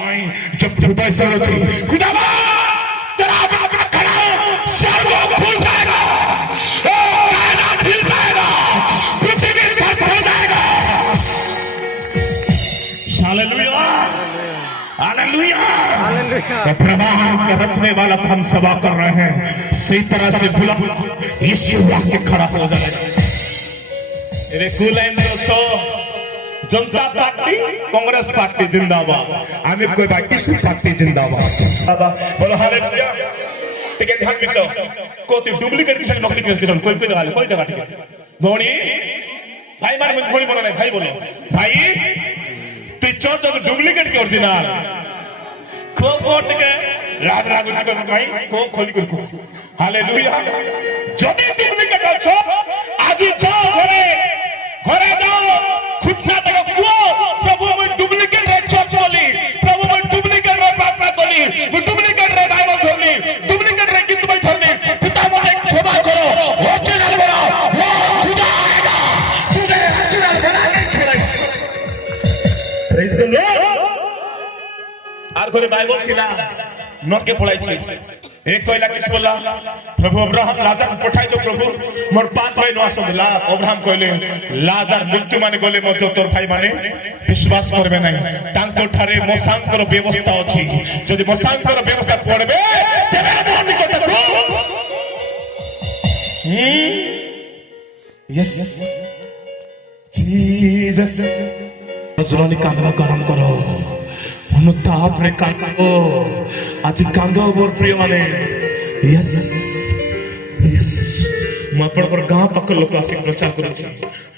নাই জব হৃদয় সরল আছে খুদাবা तेरा अपना खड़ा हो स्वर्ग खुल जाएगा ओ कायनात हिल जाएगा पृथ्वी सर फट जाएगा हालेलुया हालेलुया हालेलुया प्रभाव के रचने वाला हम सभा कर रहे हैं सही तरह से भूला यीशु आके खड़ा हो जाएगा ये कुलाइन दोस्तों जनता पार्टी कांग्रेस पार्टी जिंदाबाद आमिर कोई बाकी यीशु पार्टी जिंदाबाद बोलो हालेलुया ठीक है ध्यान मिसो को तू डुप्लीकेट किसी नौकरी करके कोई जगह ठीक है धोनी भाई मारे धोनी बोला नहीं भाई बोलो भाई तू चौथ डुप्लीकेट की ओरिजिनल को कोट के राज रागुल को भाई को खोली को हालेलुया যদি ডুপ্লিকেট আছো আজি যাও ঘরে ঘরে যাও খুঁটনা তো কুও প্রভু মই ডুপ্লিকেট রে চর্চ বলি প্রভু মই ডুপ্লিকেট রে প্রার্থনা করি মই ডুপ্লিকেট রে বাইবেল ধরলি ডুপ্লিকেট রে গীত বই ধরলি পিতা মনে ক্ষমা করো অরিজিনাল বনাও वो खुदा आएगा तुझे ओरिजिनल बना के छोड़ेगा प्रेज द लॉर्ड আর ঘরে বাইবেল ছিলা নরকে পড়াইছি एक कहला किस बोला प्रभु अब्राहम लाजर पठाई दो प्रभु मोर 5 भाई नवास मिला अब्राहम कहले लाजर मृत्यु माने गले मध्य तोर भाई माने विश्वास करबे नहीं तांको ठारे मसांकर व्यवस्था अछि जदि मसांकर व्यवस्था पड़बे तेरे मन निकट को यस जीसस जरानी कांदवा गरम करो अनुताप रे कांदो आज कांदो मोर प्रिय माने यस यस ମୁଁ ଆପଣଙ୍କର ଗାଁ ପାଖ ଲୋକ ଆସି ପ୍ରଚାର କରୁଛି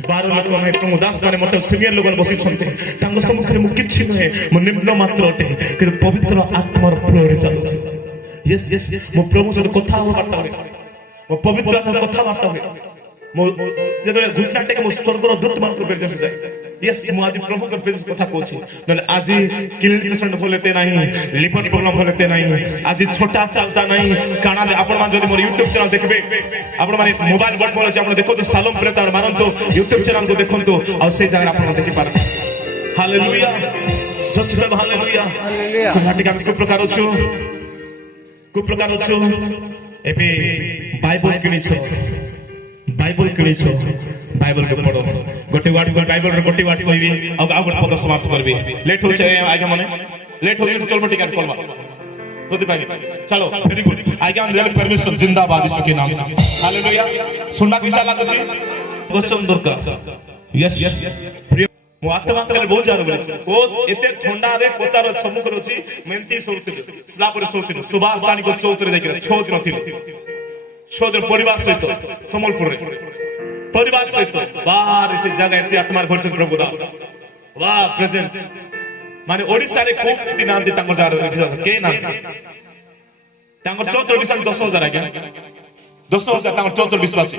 12 ଲୋକ ନାହିଁ ପ୍ରଭୁ ଦାସ ମାନେ ମତେ ସିନିୟର ଲୋକ ବସିଛନ୍ତି ତାଙ୍କ ସମ୍ମୁଖରେ ମୁଁ କିଛି ନୁହେଁ ମୁଁ ନିମ୍ନ ମାତ୍ର ଅଟେ କିନ୍ତୁ ପବିତ୍ର ଆତ୍ମାର ଫ୍ଲୋରେ ଚାଲୁଛି यस यस ମୋ ପ୍ରଭୁ ସହିତ କଥା ବାର୍ତ୍ତା ହୁଏ ମୋ ପବିତ୍ର ଆତ୍ମାର କଥାବାର୍ତ୍ତା ହୁଏ ମୁଁ ଯେତେବେଳେ ଘୁଟନା ଟେକେ ମୋ ସ୍ୱର୍ଗର ଦୂତମାନଙ୍କ ବେଜେ ଯାଏ यस ମୁଁ ଆଜି ପ୍ରଭୁଙ୍କ ପ୍ରେଜେନ୍ସ କଥା କହୁଛି ନହେଲେ ଆଜି କିଡନୀ ପେସେଣ୍ଟ ଭଲତେ ନାହିଁ ଲିଭର ପ୍ରୋବ୍ଲେମ ଭଲତେ ନାହିଁ ଆଜି ଛୋଟା ଚାଲତା ନାହିଁ କାଣାଲେ ଆପଣ ମାନେ ଯଦି ମୋର ୟୁଟ୍ୟୁବ ଚ୍ୟାନେଲ ଦେଖିବେ ଆପଣ ମାନେ ମୋବାଇଲ ବଟ ଭଲ ଅଛି ଆପଣ ଦେଖନ୍ତୁ ସାଲମ ପ୍ରେତାର ମାନନ୍ତୁ ୟୁଟ୍ୟୁବ ଚ୍ୟାନେଲ କୁ ଦେଖନ୍ତୁ ଆଉ ସେଇ ଜାଗାରେ ଆପଣ ଦେଖି ପାରନ୍ତି hallelujah just hallelujah hallelujah Karnataka ଆମେ କୋ ପ୍ରକାର ଅଛୁ ଏବେ ବାଇବଲ କିଣିଛ बाइबल किଣିছো बाइबल के पढ़ो गोटे वाट बाइबल रे गोटे वाट कहबी आ गोटे पद समाप्त करबी लेट हो छे आगे माने लेट हो गई चलबो टिकट करबा प्रदीप भाई चलो वेरी गुड आगे हम देव परमेश्वर जिंदाबाद यीशु के नाम से हालेलुया सुनना किसा लागो छी वचन दरकार यस यस मो आत्मा के बहुत जार बोले ओ एते ठंडा रे कोचार सम्मुख रछि मेंती सोउतिल स्ला पर सोउतिल सुभाष सानी को चौतरे देखि छोज नथिल छोद परिवार सहित समलपुर परिवार सहित बाहर से जगह एते आत्मार घर प्रभु दास वाह प्रेजेंट माने ओडिसा रे कोति नाम दे तांगर जार के नाम तांगर 24 10000 आज्ञा 10000 तांगर 24 विश्वास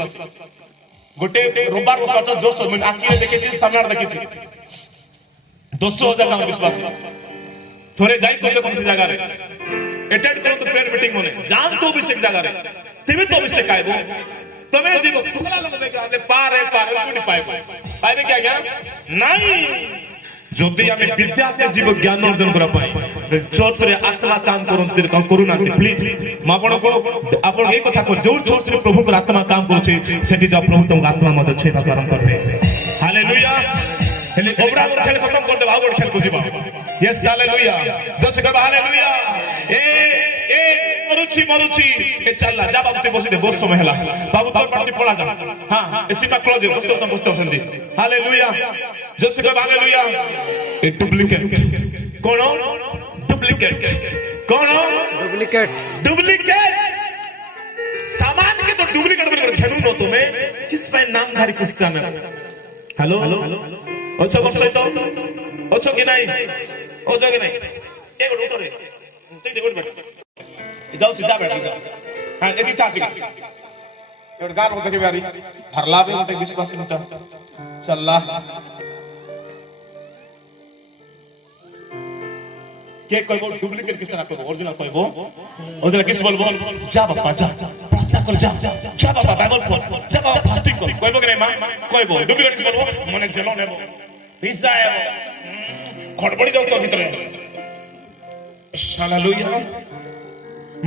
गोटे रोबार बस जोश मन आखी रे देखे सामने देखि 200,000 तांगर विश्वास थोड़े जाई को देखो जगह रे अटेंड करो तो प्रेयर मीटिंग होने जान तो भी से जगह रे तेबे तो विषय कायबो तमे जीव तुमरा लोग देखा पारे पारे कोनी पाइबो पाइबे क्या गया नहीं যদি আমি বিদ্যাতে জীব জ্ঞান অর্জন করা পাই চর্চরে আত্মা কাম করতে করুনা প্লিজ মা আপনাকে আপন এই কথা কো जो চর্চরে প্রভুর আত্মা কাম করছে সেটি যা প্রভু তোমার আত্মা মধ্যে ছেবা প্রারম্ভ করবে হালেলুয়া হেলে ওবরা খেল খতম করে দেব আগর খেল বুঝিবা यस हालेलुया जस कह हालेलुया ए मरुची ए चलला जा बाबू ते बसी दे बहुत समय हला बाबू तोर पार्टी पळा जा हां एसी का क्लोज बस्तो संदी हालेलुया जस कह hallelujah a duplicate cone duplicate सामान के तो डुप्लीकेट बन खेलू न तुम्हें किस पे नाम धारी किसका में हेलो अच्छो वर्ष तो अच्छो कि नहीं एक उठो रे ठीक उठ बेटा जाऊ जा बेटा जा हां एदी ता एक गाल होते के बारी भरला बे होते विश्वास नता चल्ला के कहबो डुप्लीकेट कितना कहबो ओरिजिनल कहबो ओरिजिनल किस बोलबो जा बाबा जा प्रार्थना कर जा बाबा बाइबल पढ़ जा बाबा फास्टिंग कर कहबो कि नहीं मां कहबो डुप्लीकेट किस बोलबो मने जलो नेबो पिज्जा आबो खड़बड़ी जाऊ तो भीतर हालेलुया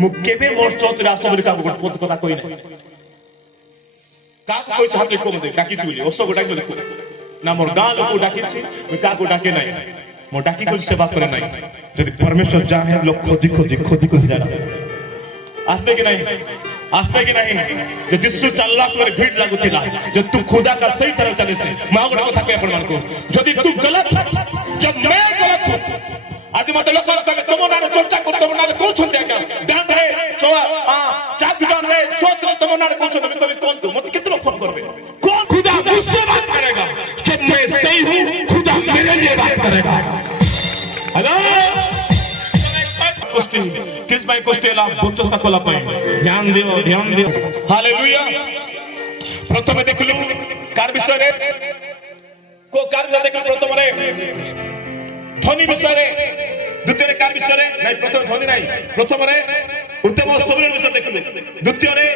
मुकेबे मोर चौतरा सब का गोट कथा कोई नहीं का कोई छात्र को मते डाकी चुली ओसो गोटा को लिखो ना मोर गां लोक डाकी छी मैं का को डाके नहीं मोर डाकी को सेवा करे नहीं यदि परमेश्वर चाहे लोग खोजी जाना आस्ते कि नहीं जो जिसु चलला पर भीड़ लागुतिला जो तू खुदा का सही तरह चले से मां गोटा कथा के अपन मान को यदि तू गलत जब मैं गलत हूं आज मत लोग कहे तुम ना चर्चा को तुम ना को छुंदे क्या ध्यान रहे चो चा दुकान रे सोच रे तुम ना को छुंदे कभी कौन तू मत कितना फोन करबे कौन खुदा मुझसे बात करेगा जब मैं सही हूं खुदा मेरे लिए बात करेगा हेलो कुश्ती किस भाई कुश्ती ला बोचो सकला पाए ध्यान दियो हालेलुया प्रथम देखलु कार विषय रे को कार देखलु प्रथम रे धनी विषय रे द्वितीय कार विषय रे नहीं प्रथम धनी नहीं प्रथम रे उत्तम सबरे विषय देखलु द्वितीय रे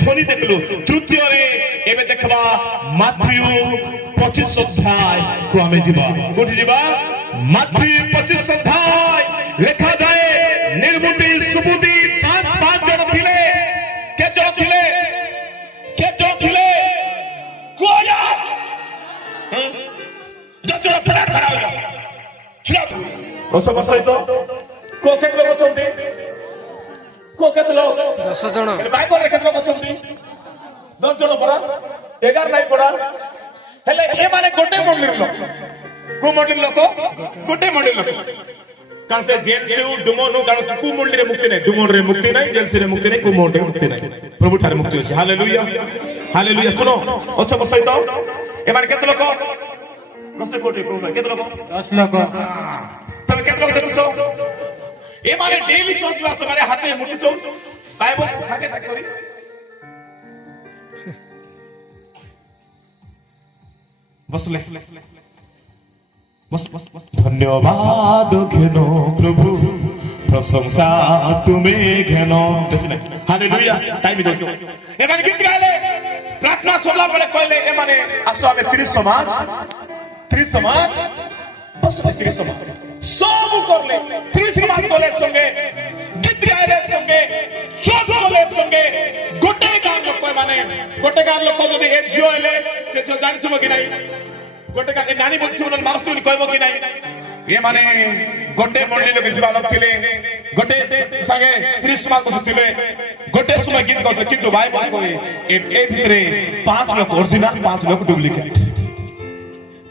धनी देखलु तृतीय रे एबे देखबा माथ्यू 25 अध्याय को हमें जीवा कोठी जीवा माथ्यू 25 अध्याय लिखा जाए निर्बुद्धि सुबुद्धि पांच जन थिले के जन थिले कोया जचरा फड़ा हो जा ओसो सहित को केते लोग अछंती को केते लोग 10 जण बाइबल रे केते लोग अछंती 10 जण परा 11 नाही पड़ा हेले ए माने गोटे मंडली लोक को मंडली लोक गोटे मंडली लोक कारण से जेल से डुमोनु कारण को मंडली रे मुक्ति नहीं डुमोन रे मुक्ति नहीं जेल से रे मुक्ति नहीं को मंडली रे मुक्ति नहीं प्रभु थारे मुक्ति होसी हालेलुया सुनो ओसो सहित ए माने केते लोक नसे कोटी प्रभु केते लोक 10 लोग तब केते लोक देखछो ए माने डेली चौक क्लास माने हाथे मुठी चौक बाइबल खाके जाक करी बसले बस धन्यवाद घेनो प्रभु प्रशंसा तुम्हें घेनो हालेलुया टाइम देखो ए माने गीत गाले प्रार्थना सोला पड़े कहले ए माने आसो आमे 30 समाज बस 30 समाज सब करले 30 समाज बोले संगे गीत गाले संगे चोट बोले संगे गोटे गान लोक लोक जदि ए झियो हेले से जो जानिथबो कि नाही गोटे गान नानी बोलथबो न माउस बोली कहबो कि नाही ए माने गोटे मंडली लोक जिबा लोक थिले गोटे संगे 30 समाज बसुथिले गोटे समय गीत गाउथले किंतु बाइबल कहे ए भितरे 5 लोक ओरिजिनल 5 लोक डुप्लीकेट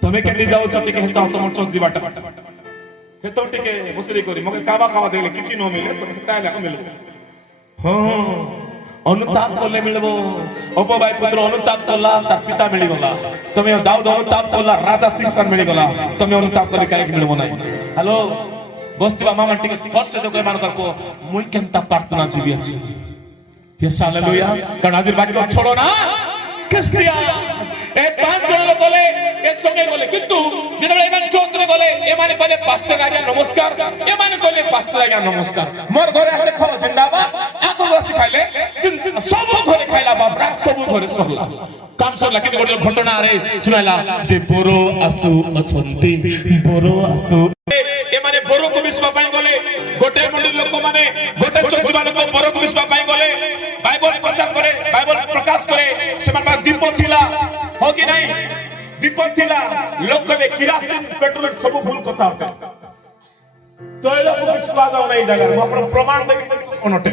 तमे केली जाउ छटी के हेता तमर चोक दिबाटा हेतो टिके बसरी करी मके काबा देले किछि न मिले तो ताले मिलबो हां अनुताप करले मिलबो ओपो भाई पुत्र अनुताप करला तार पिता मिली गला तमे दाऊद अनुताप करला राजा शिक्षण मिली गला तमे अनुताप करे काहे मिलबो नाही हेलो बस्तिबा मामा टिके फर्स्ट जो के मान करको मुई केनता प्रार्थना जीवी अछि यस हालेलुया कारण आज बाकी छोड़ो ना क्रिश्चियन ए 5 जन लोग बोले ए संगे बोले किंतु जेबे एमान चौत्र बोले ए माने कहले पास्टर आज्ञा नमस्कार ए माने कहले पास्टर आज्ञा नमस्कार मोर घरे आसे खो जिंदाबाद आको बसी खाइले सब घरे खाइला बापरा सब घरे सरला काम सरला कि गोटे घटना रे सुनाइला जे बोरो आसु अछंती बोरो आसु ए माने बोरो को विश्वा पाई गले गोटे मंडली लोक माने गोटे चर्च लोक बोरो को विश्वा पाई गले बाइबल प्रचार करे बाइबल प्रकाश करे सेमान दीप थिला हो कि नहीं दीप थिला लोक में किरासिन पेट्रोल सब भूल कथा होता तो ए लोग कुछ कहा जाओ नहीं जगह हम अपन प्रमाण दे अनटे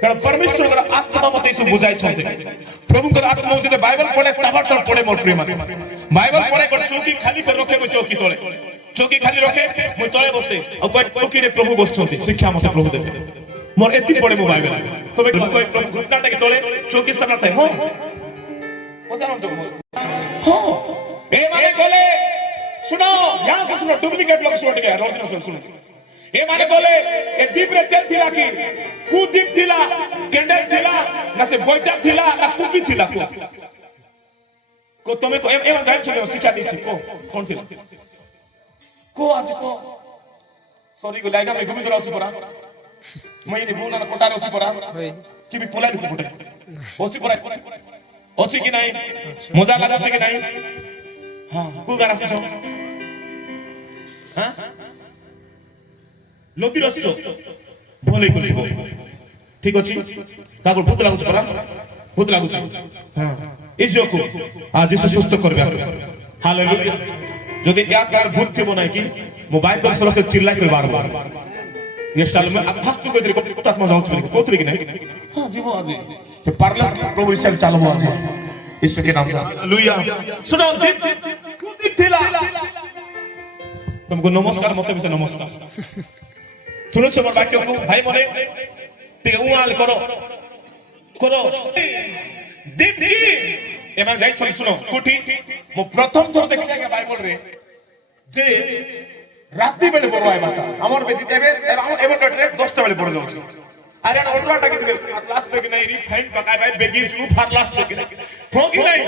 कारण परमेश्वर का आत्मा मते सु बुझाई छते प्रभु का आत्मा जदे बाइबल पढ़े तबर तर पढ़े मोर प्रेम बाइबल पढ़े कर चौकी खाली कर रखे को चौकी तळे चौकी खाली रखे मु तळे बसे और कोई चौकी रे प्रभु बसछंती शिक्षा मते प्रभु देबे मोर एति पढ़े मो बाइबल तबे कोई प्रभु घुटना के तळे चौकी सनाते हो पचारन तो हो ए माने बोले सुनो ध्यान से सुनो डुप्लीकेट लोग सुन गया रोज सुनो ଏ ମାନେ ଗଲେ ଏ ଦୀପରେ ତେଲ ଥିଲା କି କୁ ଦୀପ ଥିଲା କ୍ୟାଣ୍ଡେଲ ଥିଲା ନା ସେ ବଇଟା ଥିଲା ନା ଟୁପି ଥିଲା को तुम्हें को एवं जान चले शिक्षा दी थी को कौन ଥିଲା को आज को सॉरी को लाइना में घुमी करा अछि पड़ा मई ने बुना कोटा रे अछि पड़ा कि भी पोलाई को कोटा अछि पड़ा अछि कि नहीं मजा लगा अछि कि नहीं हां को गाना सुनो हां लोबी रसो भले को शिव ठीक अछि ताको भूत लागु पड़ा भूत लागु हां এই যোগু আজ যিশু সুস্থ করবে হালেলুয়া যদি একবার ভূত থিব নাই কি মোবাইল पर सरस चिल्ला कर बार-बार ये साल में अब फास्ट को तेरे को आत्मा जाऊं बोली कोतरी की नहीं हां जीवो आज तो पारलस प्रभु ईश्वर चालबो आज ईश्वर के नाम से हालेलुया सुनो दीप थिला तुमको नमस्कार मत भी नमस्कार सुनो सब वाक्य को भाई मने ते उआल करो करो दीप की एमान जाई चली सुनो कोठी मो प्रथम थोर देखि जाय बाइबल रे जे राती बेले बरो आय बाटा हमर बेदी देबे एबे डटरे 10 बेले बरो जाउछ अरे ओल्ला टाकी दिबे क्लास बेग नहीं रिफाइन पकाय भाई बेगी चू फारलास बेग ठोकी नहीं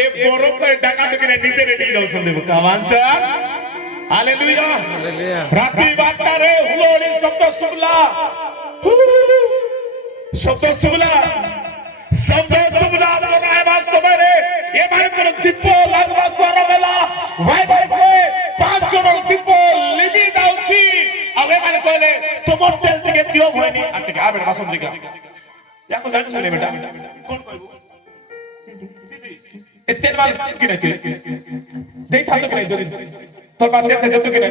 ए बरो पे टाका के नीचे रेडी जाउछ देबो कामान सर हालेलुया हालेलुया राती बाटा रे हुलोली शब्द सुबला शब्द सुबला बनाए बात सबरे ये बारे कर दीपो लागबा करबेला भाई भाई को पांच जन दीपो लिबी जाउची अबे माने कहले तुमर तेल के दियो भइनी आटे आ बेटा बासन दिका याको जानु छले बेटा कोन कहबो दीदी ए तेल माल कि नहीं देई था तो कि नहीं जदी তোর বাদ দেখতে যেত কি না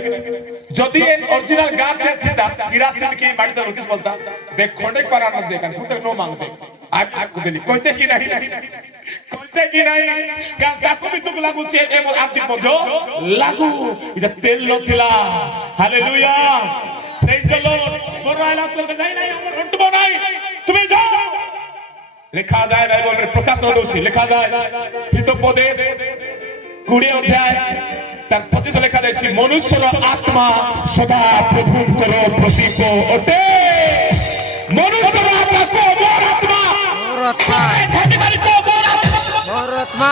যদি এই অরিজিনাল গান কে থিতা কিরাসিন কি বাড়ি তো নোটিস বলতা দেখ খন্ডে পারা না দেখান ফুতে নো মাংতে আজ को দেলি কইতে কি নাই গান কাকু বি তুক লাগুছে এম আদি পদ লাগু এটা তেল নথিলা হালেলুয়া প্রেজ দ্য লর্ড বড়াইলা সলকে নাই নাই আমার অন্তব নাই তুমি যাও লেখা যায় বাইবেল রে প্রকাশ নদোছি লেখা যায় হিতোপদেশ 20 অধ্যায় তার 25 লেখা আছে মনুষ্যর আত্মা সদা প্রভুଙ୍କର প্রতীক অটে মনুষ্যর আত্মা কো মোর আত্মা ছাতি মারি কো মোর আত্মা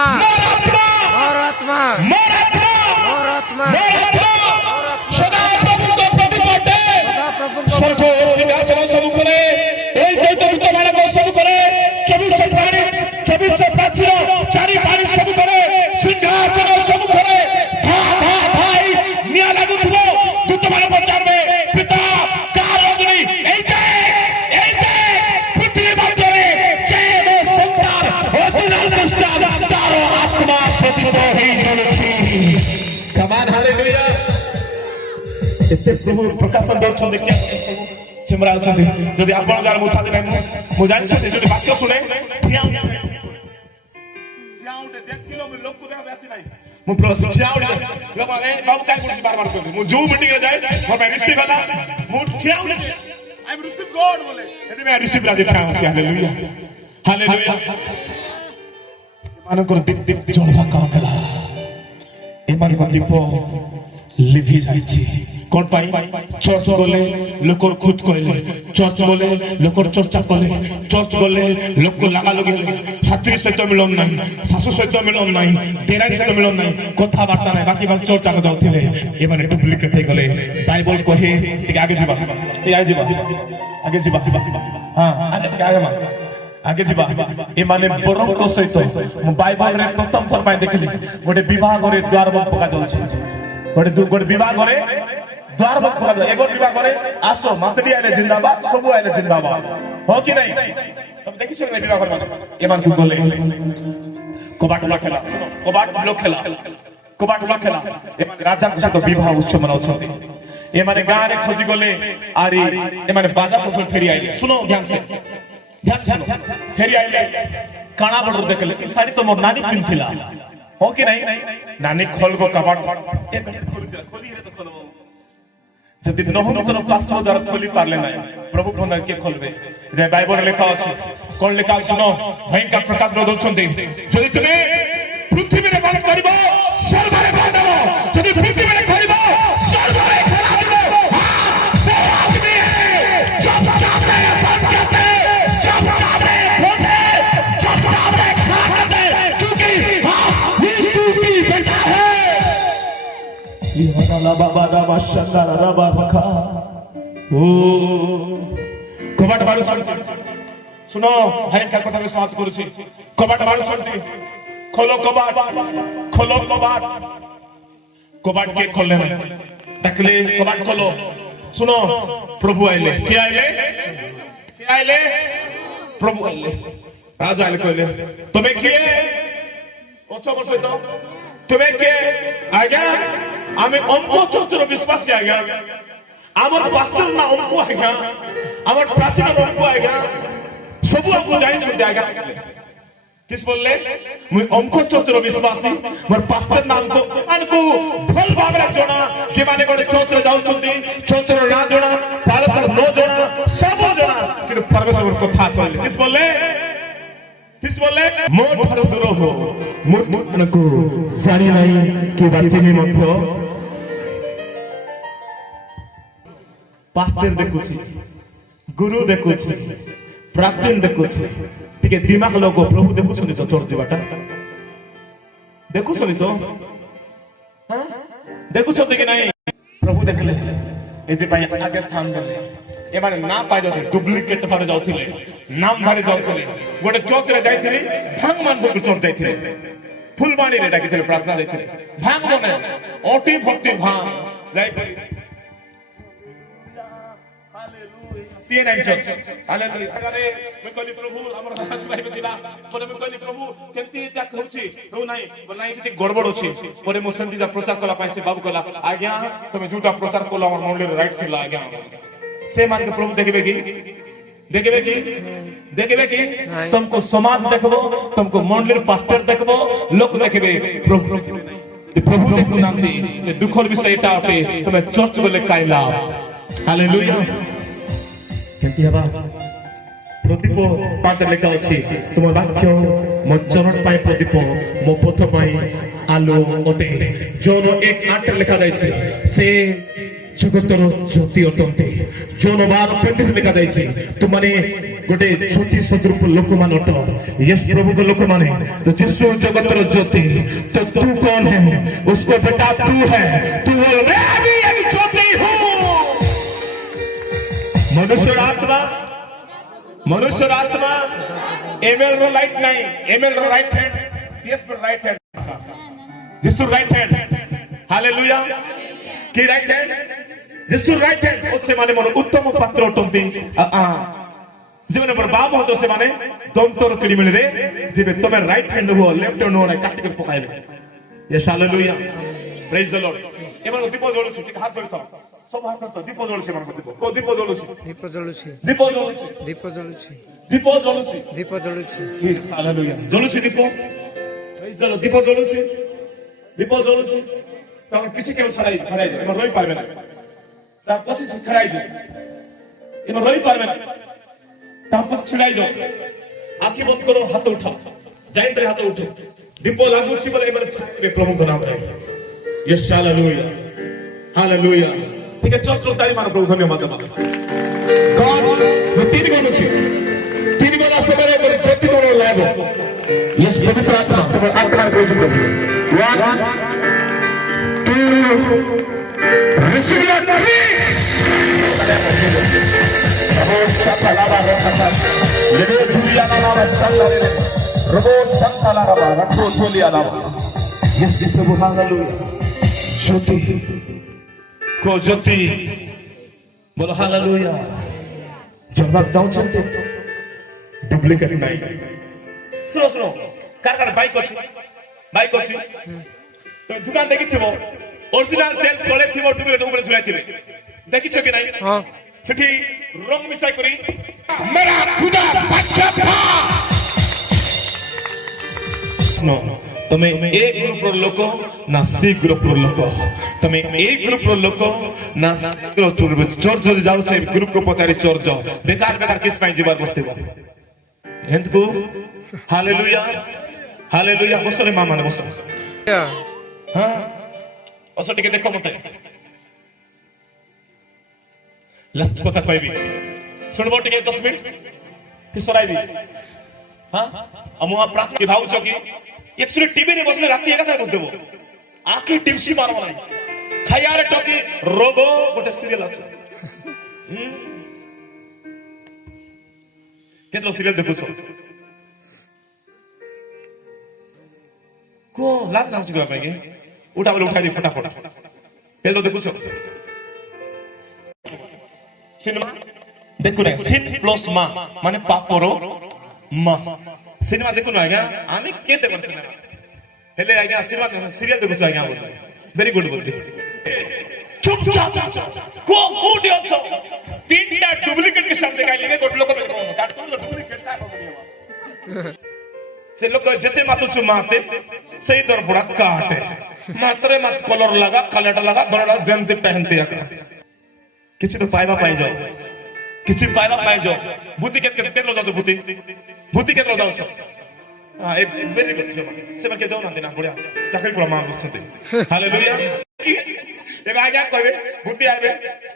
সদা প্রভুଙ୍କ প্রতীক অটে স্বর্গ সিংহাসন সবু করে এই দৈত্য মানব সবু করে 24 প্রাণী 24 প্রাচীর চারি পানি সবু করে সিংহাসন সবু করে Come on, hallelujah. एते प्रभु प्रकाश दउछन देखिया सिमरा अछन जदि आपण गार मुठा दे नै मु जानि छ जदि वाक्य सुने ठियाउटे जेत किलो में लोक को दे बेसी नै मु प्रभु ठियाउटे लोक ए बाबू काय कुछ बार-बार कहबे मु जो मीटिंग रे जाय मोर मैं रिसीव वाला मु ठियाउटे आई एम रिसीव गॉड बोले यदि मैं रिसीव ला देखा हूं हालेलुया हालेलुया मान को दीप दीप जळवा का कला ए मान को दीप लिभि जाइछि कोन पाई चर्च गले लोकर खुद कहले चर्च गले लोकर चर्चा कले चर्च गले लोक लगा लगे छात्री सहित मिलन नाही सासु सहित मिलन नाही तेरानी सहित मिलन नाही कथा बार्ता नाही बाकी बार चर्च आगे जाउथिले ए माने डुप्लीकेट हे गले बाइबल कहे ठीक आगे जीवा आगे जीवा हां आगे मा आगे जीवा ए माने बरम को सहित मु बाइबल रे प्रथम थर पाई देखली गोटे विवाह करे द्वार बंद पका जाउछि गोटे विवाह करे द्वार बंद पका जाउ एगो विवाह करे आसो मातडी आले जिंदाबाद सबु आले जिंदाबाद हो कि नहीं तुम देखि छ विवाह करे माने ए मान को गले कबाट खेला कबाट खेला ए माने राजा को सहित विवाह उत्सव मनाउ छथि ए माने गां रे खोजी गले आरी ए माने बाजा ससुर फेरी आइले सुनो ध्यान से सुनो फेरी आइले काना बडर देखले ई साड़ी तो मोर नानी पिनथिला हो कि नहीं नानी खोल को कबाट ए बेटे खोली रे तो खोलबो जदि नहुन कोनो पासवर्ड द्वारा खोली पारले नाही प्रभु कोन के खोलबे रे बाइबल लिखा अछि कोन लिखा सुनो भयंकर प्रकाश न दोछन्ते जदि तुमे पृथ्वी रे बाण करबो स्वर्ग रे बाण देबो जदि पृथ्वी रे करबो स्वर्ग रे खेला देबो কবাট মারুଛନ୍ତି শুন ভাইঙ্কা কথা সমাজ করছি কবাট মারুଛନ୍ତି খোলো কবাট খোলো কবাট কবাট কে খোলে না ডাকলে কবাট খোলো শুনো প্রভু আইলে কে আইলে কে আইলে প্রভু আইলে রাজা আইলে কইলে তুমি কে ওছো বসে তো তুমি কে আজ্ঞা আমি অঙ্ক চতুর বিশ্বাসী আজ্ঞা আমার পাস্টর না অঙ্ক আজ্ঞা আমার প্রাচীন অঙ্ক আজ্ঞা সবু আপু জানিছন্তি আজ্ঞা किस बोलले मुई अंक चतुर विश्वासी मोर पास्टर नाम को अनको भल भाबरे जणा जे माने गोटे चौत्र जाउछंती चौत्र ना जणा भारतर न जणा सब जणा किंतु परमेश्वर कथा कहले किस बोलले मोर ठारो दूर हो मोर अनको जानि नाही कि बाचिनी मध्य पास्टर देखुछि गुरु देखुछि प्राचीन देखुछि टिके दिमाग लोग प्रभु देखुछनी तो चर्च बाटा देखुछनी तो हां देखुछते कि नहीं प्रभु देखले एदि पय आगे थान देले ए माने ना पाइ जाते डुप्लीकेट भारे जाउथिले नाम भारे जाउथिले गोटे चर्च रे जाइथिले भांग मान भोग चर्च जाइथिले फुलबाणी रे डाकिथिले प्रार्थना देथिले भांग बने ओटी फटी भांग जाई करी CNN church हालेलुया गाने मैं कहली प्रभु हमर हास भाई दिला पर मैं कहली प्रभु केंती जा कहउची हो नाही बोलाई कि गड़बड़ अछि परे मो संती जा प्रचार कला पाइ से बाबू कला आज्ञा तुम झूठा प्रचार कलो हमर मंडली राइट थिला आज्ञा से मान के प्रभु देखबे की तुमको समाज देखबो तुमको मंडली पास्टर देखबो लोक देखबे प्रभु देखु नांती दुखर विषय एटा पे तुम चर्च बोले काइला हालेलुया केंती हबा प्रदीप पांच लेखा अछि तुम वाक्य मो चरण पाई प्रदीप मो पथ पाई आलो ओटे जोन 1:8 लेखा जाय छै से जगतर ज्योति अटंते जोन बात 25 लेखा जाय छै तुमने गोटे ज्योति स्वरूप लोक मान अट यस प्रभु के लोक माने तो जिसु जगतर ज्योति तो तू कौन है उसको बेटा तू है तू मैं भी एक ज्योति हूं मनुष्य आत्मा एमएल रो लाइट नहीं ML row right hand TS पर राइट हैंड जिसु राइट हैंड हालेलुया की राइट हैंड जिसु राइट हैंड ओसे माने मन उत्तम पात्र अटंती जीवन पर बाम हो तो से माने दंतर कड़ी मिले रे जेबे तमे राइट हैंड हो लेफ्ट हैंड हो ना काट के पकाइबे yes hallelujah praise the lord एबार दीप जळुछि कि हाथ धरतो सब हाथ तो दीप जळुछि मन दीप को दीप जळुछि दीप जळुछि दीप जळुछि दीप जळुछि दीप जळुछि दीप जळुछि जीसस हालेलुया जळुछि दीप प्रेज द लॉर्ड दीप जळुछि तम किसी के छड़ाई खड़ाई एम रोई पारबे ना ता पछी से खड़ाई जो एम रोई पारबे ना ता पछी छड़ाई जो आंखें बंद करो हाथ उठाओ जाइन रे हाथ उठो दीप लागुछि बोले एबार प्रभु को नाम रे यस हालेलुया हालेलुया ठीक है चर्च ताली मारो प्रभु धन्यवाद गॉड तीन गण अछि तीन गण सबरे पर ज्योति गण लागो यस पवित्र आत्मा तुम आत्मा को प्रभु 1 2 रिसीव योर रबो सतलावा रखता लेबे दुनिया नामा सल्लाले रबो सतलावा रखो थोलिया नामा यस प्रभु हालेलुया ज्योति को ज्योति बोलो हालेलुया जब जाऊं चलते डुप्लीकेट नहीं सुनो कार बाइक अच्छी तो दुकान देखी थिबो ओरिजिनल तेल तळे थिबो डुप्लीकेट ऊपर झुलाई थिबे देखि छ कि नहीं हां सेठी रंग मिसाई करी मेरा खुदा साक्षात था सुनो तमे ए ग्रुप रो लोक ना सी ग्रुप रो लोक तमे ए ग्रुप रो लोक ना ग्रुप रो चर्च जो जाउ से ग्रुप को पचारी चर्च बेकार किस पाई जीवन बसतेबो हेंतको हालेलुया हालेलुया बसो रे मामा ने बसो हां बसो टिके देखो मते लास्ट कथा कहबी सुनबो टिके 10 मिनिट फिर सराइबी हां अमुआ प्रार्थना भाव चकी एक्चुअली टीवी ने बसले राती 11 बजे देबो आके टिप्सी मारबो नाही ଖାଇବାରେ ଟକି ରୋଗ ଗୋଟେ ସିରିଏଲ ଅଛି କେତେ ସିରିଏଲ ଦେଖୁଛ को लाज लाଗୁଛି ଦେବା ପାଇଁ ଉଠା ବୋଲେ ଉଠାଇ ଦେ ଫଟାଫଟ କେତେ ଦେଖୁଛ ସିନେମା ଦେଖୁନା ସିନ୍ ପ୍ଲସ୍ ମା ମାନେ ପାପର ମା ସିନେମା ଦେଖୁନ ଆଜ୍ଞା ଆମେ କେ ଦେଖୁ ସିନେମା ହେଲେ ଆଜ୍ଞା ସିନେମା ସିରିଏଲ ଦେଖୁଛୁ ଆଜ୍ଞା ଭେରି ଗୁଡ୍ ବୋଲି ଚୁପ ଚାପ କୋଉଠି ଅଛ ତିନିଟା ଡୁପ୍ଲିକେଟ के साथ देखाइले ଗୋଟେ ଲୋକ କାଟୁନ ଡୁପ୍ଲିକେଟ କା से लोग जते मातुचु माते सही तरफ बड़ा काटे मात्रे मत कलर लगा कलर लगा बड़ा जंते पहनते आका किसी तो पाइबा पाइ जाओ किसी पाइबा पाइ जाओ बुद्धि के लो जाओ बुद्धि के लो जाओ हां ए वेरी गुड से के जाओ ना देना बढ़िया चाकरी को मां बुझते हालेलुया ए आज्ञा कहबे बुद्धि आबे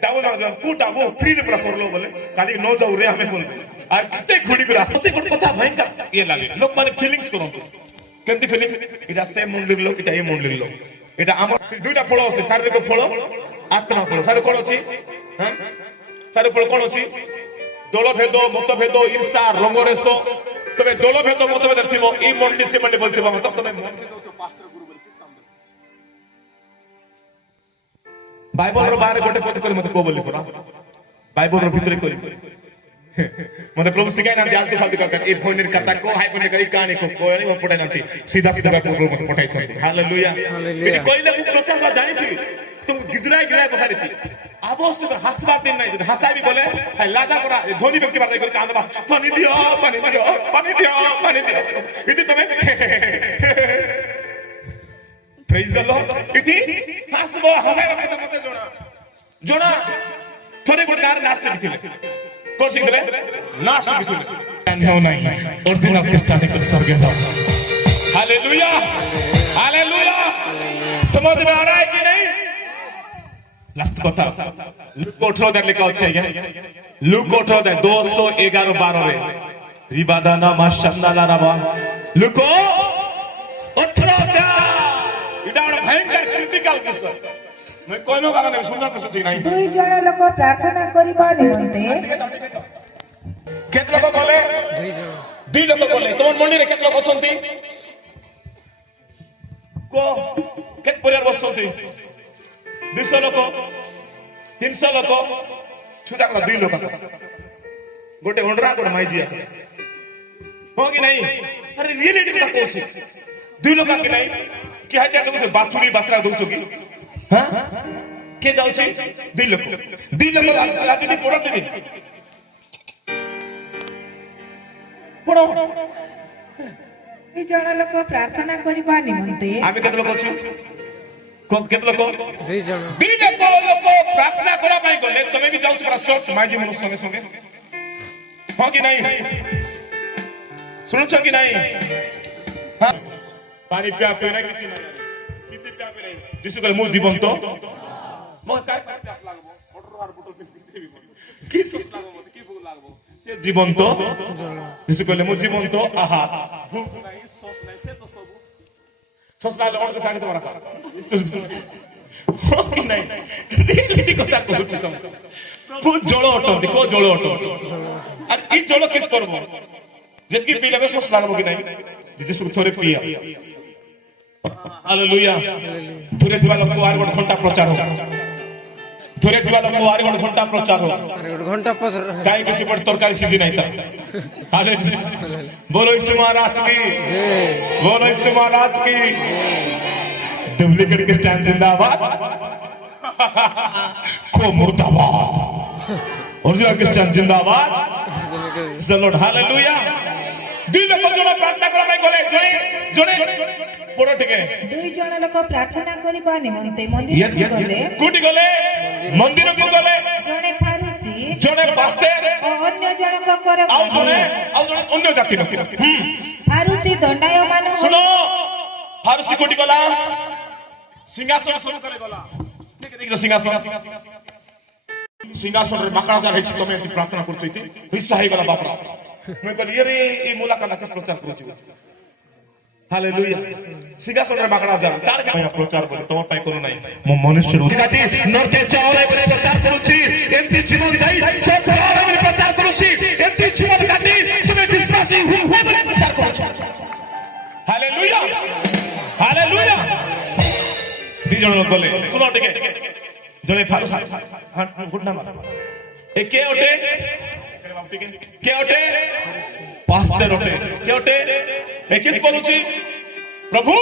दाऊ ना जाओ कुटा वो फ्री रे पूरा कर लो बोले खाली न जाऊ रे हमें बोल আর কিতে ঘুড়ি করে আসতে কোন কথা ভয়ঙ্কর ইয়ে লাগে লোক মানে ফিলিংস করন্ত কেমতি ফিলিংস এটা সে মন্দির লোক এটা এই মন্দির লোক এটা আমার দুইটা ফল আছে শারীরিক ফল আত্মা ফল শারীরিক ফল আছে হ্যাঁ শারীরিক ফল কোন আছে দলভেদ মতভেদ ঈর্ষা রঙ্গরেশ তবে দলভেদ মতভেদ থিব এই মন্দির সে মন্দির বলতে পারো তবে মন্দির তো পাস্টর গুরু বলে কিস কাম বাইবেল র বারে গোটে পদ করে মতে কো বলি পড়া বাইবেল র ভিতরে করি মানে প্রভু শিখাই না আলতু ফালতু কথা এই ফোনের কথা কো হাই ফোনের এই কাহিনী কো কোনি মো পড়াই নাতি सीधा सीधा প্রভু মতে পঠাইছেন হালেলুয়া এটি কইলে মু প্রচার বা জানিছি তুমি গিজরাই বসারিতি আবশ্যক হাসবা দিন নাই যদি হাসাবি বলে হাই লাজা পড়া ধনী ব্যক্তি বাড়াই করে কাঁদে বাস পানি দিও পানি দিও পানি দিও পানি দিও ইতি তুমি প্রেজ দ্য লর্ড ইতি হাসবো হাসাই কথা মতে জোনা থরে গোটে গার নাচ শিখিলে कौन सीख ले ना सीख ले हो नहीं ओरिजिनल क्रिश्चियन के स्वर्ग है हालेलुया हालेलुया समझ में आ रहा है कि नहीं लास्ट कथा लूक 18 लिखा আছে আগে लूक 18 211 12 রে রিবাদানা মাশাল্লাহ রাবা लूक 18 এটা ভয়ঙ্কর ক্রিটিক্যাল বিষয় मैं कोनो कारण नहीं सुनना तो सोची नहीं দুই জন লোক প্রার্থনা করিবা নিমন্তে केत लोक बोले दुई लोक बोले तमन मंडी रे केत लोक अछंती को केत परिवार बसछंती 200 लोक 300 लोक छुटा कला दुई लोक गोटे होंडरा गोटे माइजिया हो कि नहीं अरे रियलिटी କଥା कहूची दुई लोक कि नहीं कि हाते लोक से बाछुरी बाछरा दउछो कि हां के जाउची दुई लोक राती दी पड़ो देबी पड़ो দুই জন লোক প্রার্থনা করিবা নিমন্তে আমি কেত লোক আছো কেত লোক দুই জন লোক প্রার্থনা করা পাই গলে তুমি भी যাও পুরা চর্চ মাইজি মন সঙ্গে সঙ্গে हो कि नहीं सुनो कि नहीं हां पानी पिया पिया किछि नहीं किछि पिया पिया नहीं যিশু কলে মু জীবন তো মো কাই কাজ লাগবো অর্ডার আর বোতল পিবি কি সুস লাগবো মতে কি ভুল লাগবো সে জীবন তো যিশু কলে মু জীবন তো আহা ভুল নাই সস নাই সে তো সব সস লাগলে অর্ডার সাড়ে তো রাখা কি নাই রিয়েলিটি কথা কইছি তো প্রভু জল অটন্তি কো জল অটন্তি আর এই জল কিস করব যেকি পিলে সস লাগবো কি নাই যিশু থরে পিয়া हालेलुया धुरे जीवा लोक आर गोट घंटा प्रचार हो धुरे जीवा लोक आर गोट घंटा प्रचार हो अरे एक घंटा पर काई किसी पर तरकारी सीधी नहीं था हालेलुया बोलो यीशु महाराज की जय बोलो यीशु महाराज की डुप्लीकेट के स्टैंड जिंदाबाद को मुर्दाबाद ओरिजिनल के स्टैंड जिंदाबाद लॉर्ड हालेलुया दिल को जो प्रार्थना करा भाई बोले जोड़े বড় ঠিক দুই জন লোক প্রার্থনা করিবা নিমন্তে মন্দির গলে কোটি গলে মন্দির কো গলে জনে ফারুসি জনে পাস্টর ও অন্য জনক কর ଆଉ ଜଣେ ଅନ୍ୟ ଜାତି ର ফারুসি দণ্ডায়মান শুনো ফারুসি কোটি গলা সিংহাসন শুরু করে গলা দেখো সিংহাসন সিংহাসন রে মাকড়া যা ହେଇଛି ତମେ ଏଠି ପ୍ରାର୍ଥନା କରୁଛ ଏଠି ହିସ୍ସା ହେଇ ଗଲା ବାପରା ମୁଁ କହିଲି ରେ ଏ ମୁଲାକା ନାକ ପ୍ରଚାର କରୁଛି ହାଲେଲୁୟା ସିଂହାସନରେ ମାଗଣା ଯାଉ ତାର ପାଇଁ ପ୍ରଚାର କରେ ତମ ପାଇଁ କରୁ ନାହିଁ ମୁଁ ମନୁଷ୍ୟ କାଟି ନର୍ତେ ଚାଉଳ ଉପରେ ପ୍ରଚାର କରୁଛି ଏମିତି ଜୀବନ ଯାଇ ସଫଳ ବୋଲି ପ୍ରଚାର କରୁଛି ଏମିତି ଜୀବନ କାଟି ତୁମେ ବିଶ୍ୱାସୀ ହୁଅ ବୋଲି ପ୍ରଚାର କରୁଛ ହାଲେଲୁୟା ହାଲେଲୁୟା ଦି ଜଣ ଲୋକ ଗଲେ ଶୁଣ ଟିକେ ଜଣେ ଫାରୁ ଏ କେ ଅଟେ କେ ଅଟେ पास्टर होते क्या होते मैं किस बोलूची प्रभु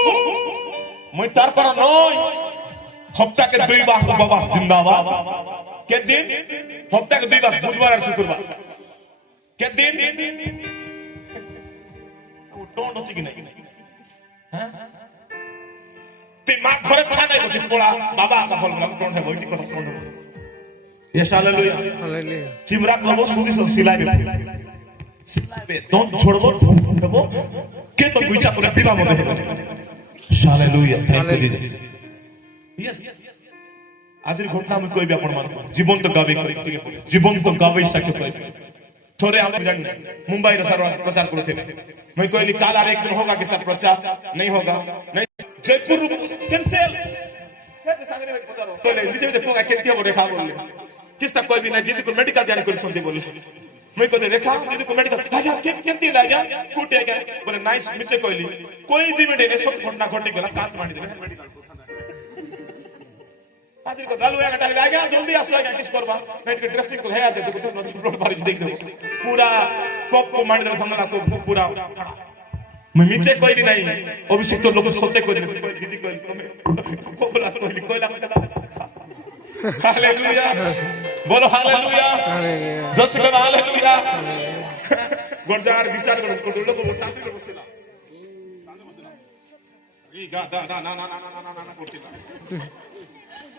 मैं तार पर नोय हफ्ता के 2 बार को बाबा जिंदाबाद के दिन हफ्ता के 2 बार बुधवार और शुक्रवार के दिन वो टोन होची कि नहीं हां ते मां घरे था नहीं होती पोड़ा बाबा का बोल बोला टोन है वही को टोन ये हालेलुया हालेलुया चिमरा कबो सुदी सब सिलाई don't छोड़बो देबो के तो गुइचा करे पीवा मते हेबो hallelujah thank you Jesus yes आजर घटना में कोई भी आपण मान जीवन तो गावे जीवन तो गावे सके कोई थोड़े हम जान मुंबई रो सर्व प्रचार करते मैं कोई निकाल आ एक दिन होगा कि सब प्रचार नहीं होगा नहीं जयपुर कैंसिल कैसे सागरे में पता रो तो ले नीचे देखो केंती हो रेखा बोले किसका कोई भी नहीं दीदी को मेडिकल जाने को सुनते बोले मैं कहते रेखा दीदी को मेडिकल आजा केंती लाजा फुटे गया बोले नाइस नीचे कोइली कोई दी मिनट ने सब घटना घटी गला कांच मांडी दे मेडिकल आज को दालू या टाइम आ गया जल्दी आसो आगे किस करबा मेडिकल ड्रेसिंग को है दे तो ब्लड बारिश देख दे पूरा कप को मांडी दे भंगला को पूरा मैं नीचे कोई नहीं अभिषेक तो लोग सोते कोई दीदी कोई को बोला कोई हालेलुया बोलो हालेलुया हालेलुया जस कर हालेलुया गोरजार विचार कर लोग टापी में बसतेला ई गा दा ना ना ना ना ना ना ना करतेला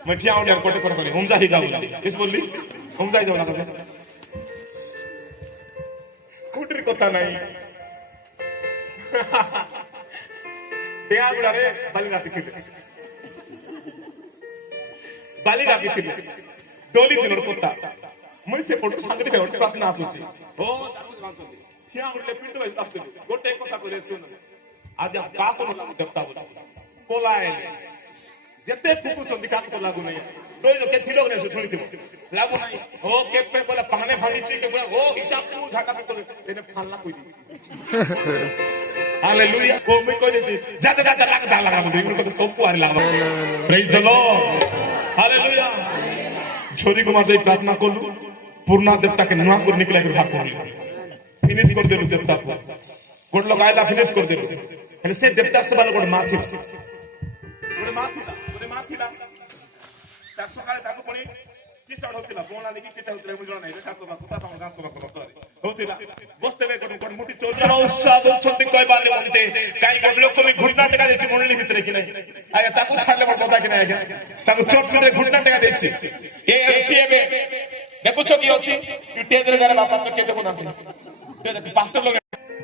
मैं ठिया उठ्या कोटे करे हम जा ही गाऊ किस बोलली हम जाई जाऊ ना कसे कुटरी कथा नहीं त्या गुडा रे बाली राती बाली राती डोली दिन कोता मैं से फोटो सांगते बे प्रार्थना आसुची हो तारको जांचोंदी थिया उरले पिंटो भाई आसुची गोटे कथा करे सुन आज बात नो लागू देवता बोला कोलाए जते फुकु चंदी का को लागू नहीं डोली जो के थिलो ने सुणी थी लागू नहीं हो के पे बोला पाने फाड़ी ची के बोला हो इटा पू झाका पे तेने फालना कोई दी हालेलुया वो मैं कोई नहीं जा जा जा लाग जा लगा मुझे इनको तो सब को आ लगा प्रेज द लॉर्ड हालेलुया छोरी को मात्र प्रार्थना करू पूर्णा देवता के नुआ को निकले कर भाग कर फिनिश कर देलु देवता को गोड लोग आयला फिनिश कर देलु हेले से देवता सब लोग माथि तार सकाळे ताको पणी की स्टार्ट होतिला कोणा नेकी किटा होतिला मुजरा नाही ठाको बा कुता तम गाम को होतिला बसते बे कोन मोठी चोरी उत्साह छंती कोई बाले बोलते काई गोड लोग को भी घुटना टेका देछि मंडली भितरे कि नाही आया ताको छाडले बड पता कि नाही आया ताको चोट भितरे घुटना टेका देछि ए अछि एबे देखो छ की अछि टेज रे गारे बापा के देखो ना ते पास्टर लोग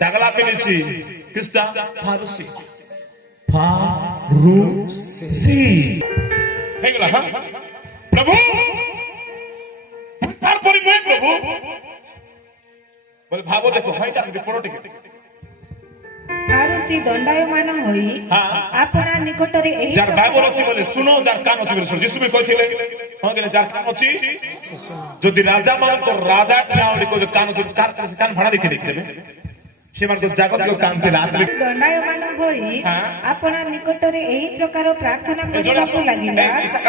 दागला पे नेछि किसटा फारुसी फारुसी हे गेला हां प्रभु तारपरि मैं प्रभु बोले भाबो देखो भाईटा रिपोर्ट टिके फारुसी दंडायमान होई आपना निकटरे एही जार बाइबल अछि बोले सुनो जार कान अछि बोले यीशु भी कहथिले हां गेले जार कान अछि जदि राजा मान को राजा ठियावडी को कान अछि कान भाड़ा देखि देबे से मान को जागत को कान थे रात दंडायमान होई आपना निकटरे एही प्रकार प्रार्थना करिबाकू लागिला इसा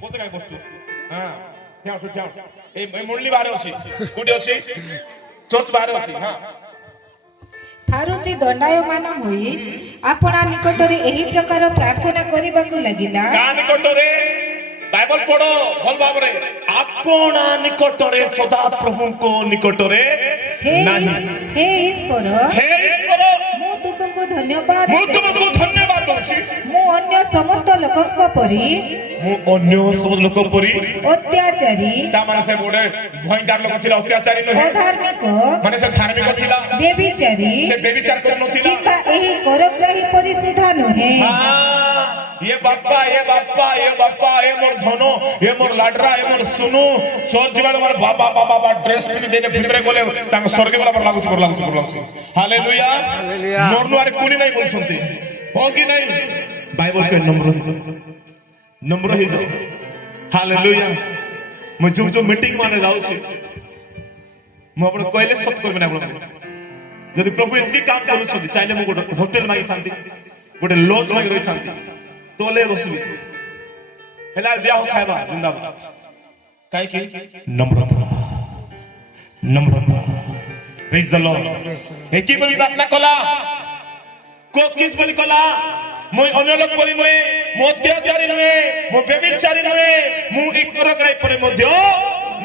बोलते काय बस्तु हां ठ्याउ ए मुरली बारे अछि कोडी अछि चर्च बारे अछि हां फारुसी दंडायमान होई आपना निकटरे एही प्रकार प्रार्थना करिबाकू लागिला का निकटरे बाइबल पढ़ो भल भाबरे आपना निकटरे सदा प्रभु को निकटरे नाही हे ईश्वर मु तुमको धन्यवाद दउछि मु अन्य समस्त लोकक परी अत्याचारी ता माने से बोडे भयंकर लोक थिला अत्याचारी नहे अधार्मिक माने से धार्मिक थिला बेबिचारी से बेबिचार करनो थिला किबा एही करग्राही परिशुद्ध नहे हां ये बाप्पा ये बाप्पा ये बाप्पा ये मोर धनो ये मोर लाडरा ये मोर सुनु चोर जीवन मार बाबा बाबा बाबा ड्रेस पिन देने फिरे गोले तांग स्वर्ग वाला पर लागु हालेलुया हालेलुया। नोरनु आरे कोनी नहीं बोलछंती हो कि नहीं बाइबल के नम्र ही जाओ हालेलुया मु जो मीटिंग माने जाऊ छी मु अपन कहले सत करबे ना अपन जदि प्रभु एतकी काम करूछंती चाइले मु गोटे होटल मागी थांती गोटे लॉज मागी रही थांती तोले बसबी हेला दिया हो खाइबा जिंदाबाद काहे कि नम्रता प्रेज द लॉर्ड एकी बोली बात ना कला को किस बोली कला মই অন্য লোক বলি নয় মো অত্যাচারী নয় মো ব্যভিচারী নয় মু ইকর করে পরে মধ্য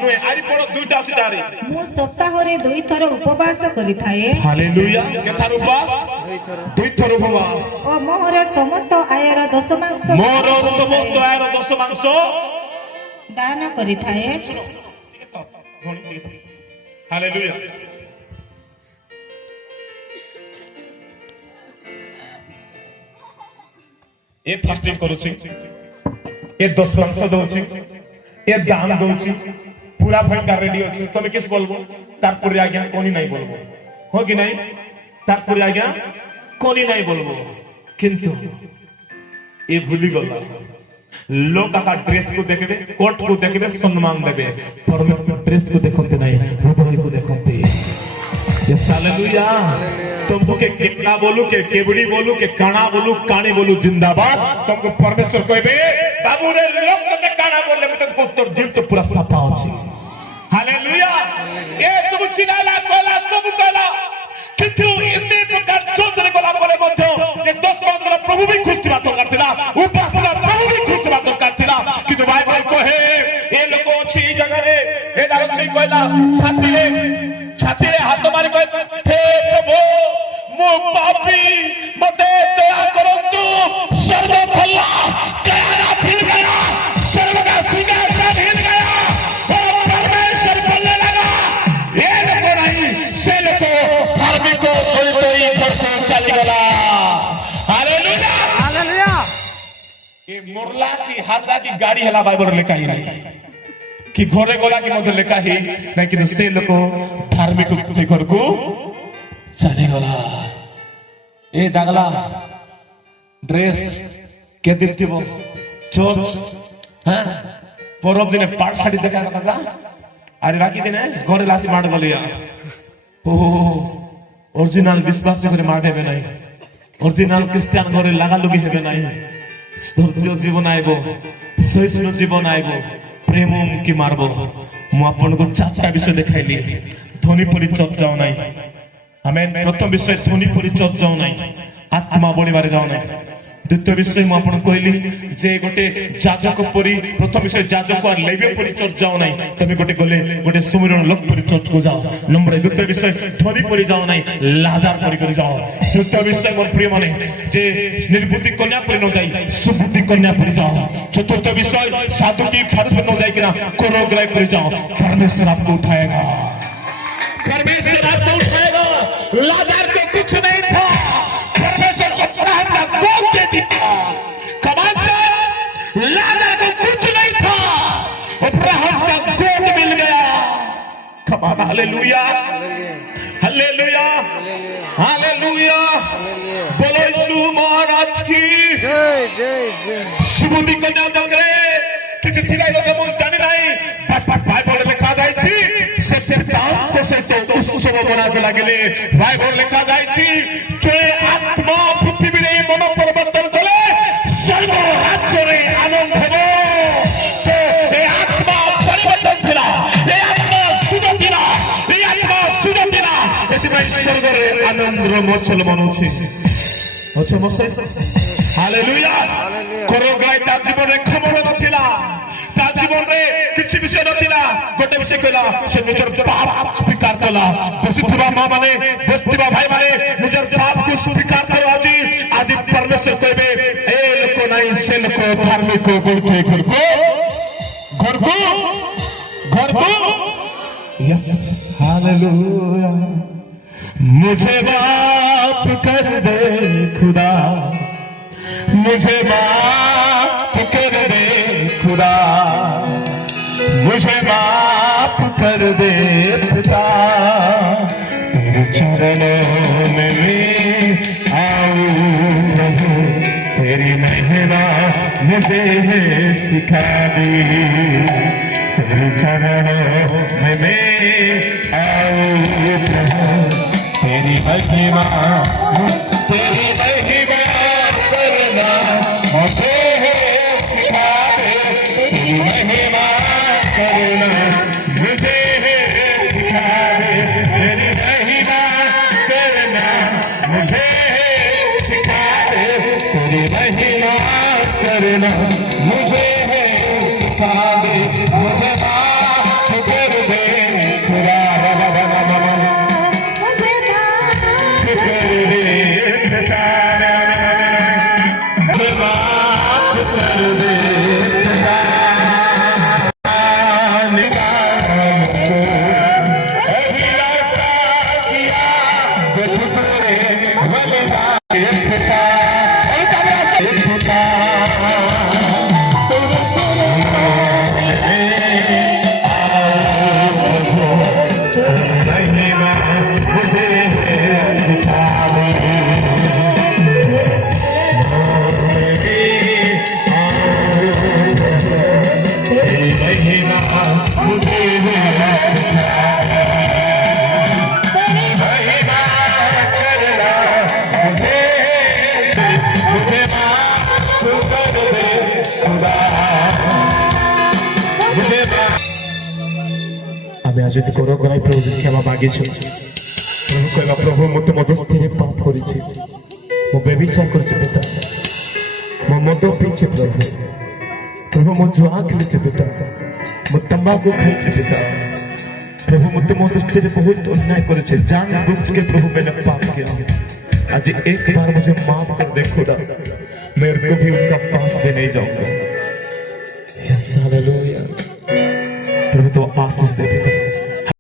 নয় আরি পড় দুইটা আছে তারে ମୁଁ ସପ୍ତାହରେ 2 ଥର ଉପବାସ କରିଥାଏ ହାଲେଲୁୟା କେଥାର ଉପବାସ ଦୁଇ ଥର ଉପବାସ ଓ ମୋର ସମସ୍ତ ଆୟର ଦଶମାଂଶ ମୋର ସମସ୍ତ ଆୟର ଦଶମାଂଶ ଦାନ କରିଥାଏ ହାଲେଲୁୟା ए फास्टिंग करूची ए दशमांश दउची ए दान दउची पूरा भयंकर रेडी अछि तमे किस बोलबो तारपुर आज्ञा कोनी नहीं बोलबो हो कि नहीं तारपुर आज्ञा कोनी नहीं बोलबो किंतु ए भूली गला लोग का ड्रेस को देखबे कोट को देखबे सम्मान देबे परमेश्वर ड्रेस को देखते नहीं हृदय को देखते यस हालेलुया तुमको के कितना बोलू के केबड़ी बोलू के काना बोलू काने बोलू जिंदाबाद तुमको परमेश्वर कहबे बाबू रे लोग तने काना बोलले मते तो तोर दिल तो पूरा साफा अछि हालेलुया ए तुम चिनाला कोला सब कोला किंतु इतने प्रकार सोचने कोला बोले मध्य ये 10 बात कोला प्रभु भी खुश थिला तो करथिला उपासना प्रभु भी खुश बात तो करथिला किंतु बाइबल कहे ए लोग अछि जगह रे ए दारछि कहला छाती रे हाथ मारी कह हे प्रभु मो पापी मते दया करंतु सर्व खल्ला काना फिर गया सर्व का सिंगार सा हिल गया और परमेश्वर बोलने लगा ये लोग नहीं से लोग धार्मिक को कोई फरसे चली गला हालेलुया हालेलुया। ये मुरला की हाथा की गाड़ी हला बाइबल लिखा ही नहीं कि घरे गला की मध्य लिखा ही नहीं कि से लोग धार्मिक घर को चली गला ए दागला ड्रेस के दिन थी वो चोच हाँ परब दिन पाट साड़ी देखा कथा जा अरे राखी दिन घरे लासी मार गलिया ओ ओरिजिनल विश्वास करे मार हेबे नहीं ओरिजिनल क्रिश्चियन घरे लागा लगी हेबे नहीं धैर्य जीवन आइबो सहिष्णु जीवन आइबो प्रेम की मारबो मु आपन को चारटा विषय देखाइली ध्वनि परिचय जाओ नहीं आमेन प्रथम विषय ध्वनि परिचय जाओ नहीं आत्मा बढ़िबारे जाओ नहीं द्वितीय विषय मु आपन कहली जे गोटे जाजक परी प्रथम विषय जाजक और लेवी परिचय जाओ नहीं तमे गोटे गले गोटे सुमिरन लोक परिचय को जाओ नंबर द्वितीय विषय ध्वनि परि जाओ नहीं लाजार परि कर जाओ तृतीय विषय मोर प्रिय माने जे निर्बुद्धि कन्या परि न जाई सुबुद्धि कन्या परि जाओ चतुर्थ विषय साधु की फर्ज न जाई किना कोरो गलाय परि जाओ परमेश्वर आपको उठाएगा परमेश्वर आपको उठाएगा लाजार को कुछ नहीं था परमेश्वर अब्राहम का गोद दे दिया कमाल से लाजार को कुछ नहीं था अब्राहम का गोद मिल गया कमाल हालेलुया हालेलुया हालेलुया बोलो यीशु महाराज की जय जय जय। सुबुद्धि कन्या बकरे किसी थिलाई लोग हम जाने नहीं बाइबल लिखा जाय छी से सिद्धांत से तो उस सब बना के लागले बाइबल लिखा जाय छी जो आत्मा पृथ्वी रे मन परिवर्तन करे स्वर्ग राज्य रे आनंद हेबो तो ए आत्मा परिवर्तन थिला ए आत्मा सुध थिला ए आत्मा सुध थिला एति स्वर्ग रे आनंद रो मोचल बनौछि अच्छा मसे हालेलुया करो गाय ता जीवन रे खबर नथिला ता जीवन रे किछि विषय नथिला गोटे विषय कहला से निजर पाप स्वीकार कला बसिथिबा मां माने बसिथिबा भाई माने निजर पाप को स्वीकार करो आज परमेश्वर कहबे ए लोक नहीं से लोक धार्मिक को गुरते घर को यस हालेलुया मुझे माफ कर दे खुदा मुझे माफ कर दे खुदा, मुझे माफ कर दे खुदा, तेरे चरणों में मैं आऊं रहूं, तेरी महिमा मुझे सिखा दी, तेरे चरणों में मैं आऊं रहूं, तेरी महिमा करना मुझे सिखा दे, तेरी महिमा करना मुझे सिखा दे, तेरी महिमा करना मुझे सिखा दे, तेरी महिमा करना मुझे सिखा दे, मुझे माफ कर दे खुदा, আমি আজ যদি কোনো করাই প্রভু ক্ষমা মাগিছি, প্রভু କହିବା ପ୍ରଭୁ ମୋତେ ମଦ ସ୍ଥିରେ ପାପ କରିଛି, ମୁଁ ବ୍ୟଭିଚାର କରିଛି ପିତା, ମୁଁ ମଦ ପିଇଛି ପ୍ରଭୁ, ପ୍ରଭୁ ମୁଁ ଜୁଆ ଖେଳିଛି ପିତା, ମୁଁ ତମ୍ବାकू ଖାଇଛି ପିତା, प्रभु मुझे ମୋ दृष्टि बहुत अन्याय करे, जानबूझ के प्रभु मैंने पाप किया, आज एक बार मुझे माफ कर दे खुदा, मैं कभी उनका पास भी नहीं जाऊंगा। Yes hallelujah. प्रभु तो आशीष दे पिता।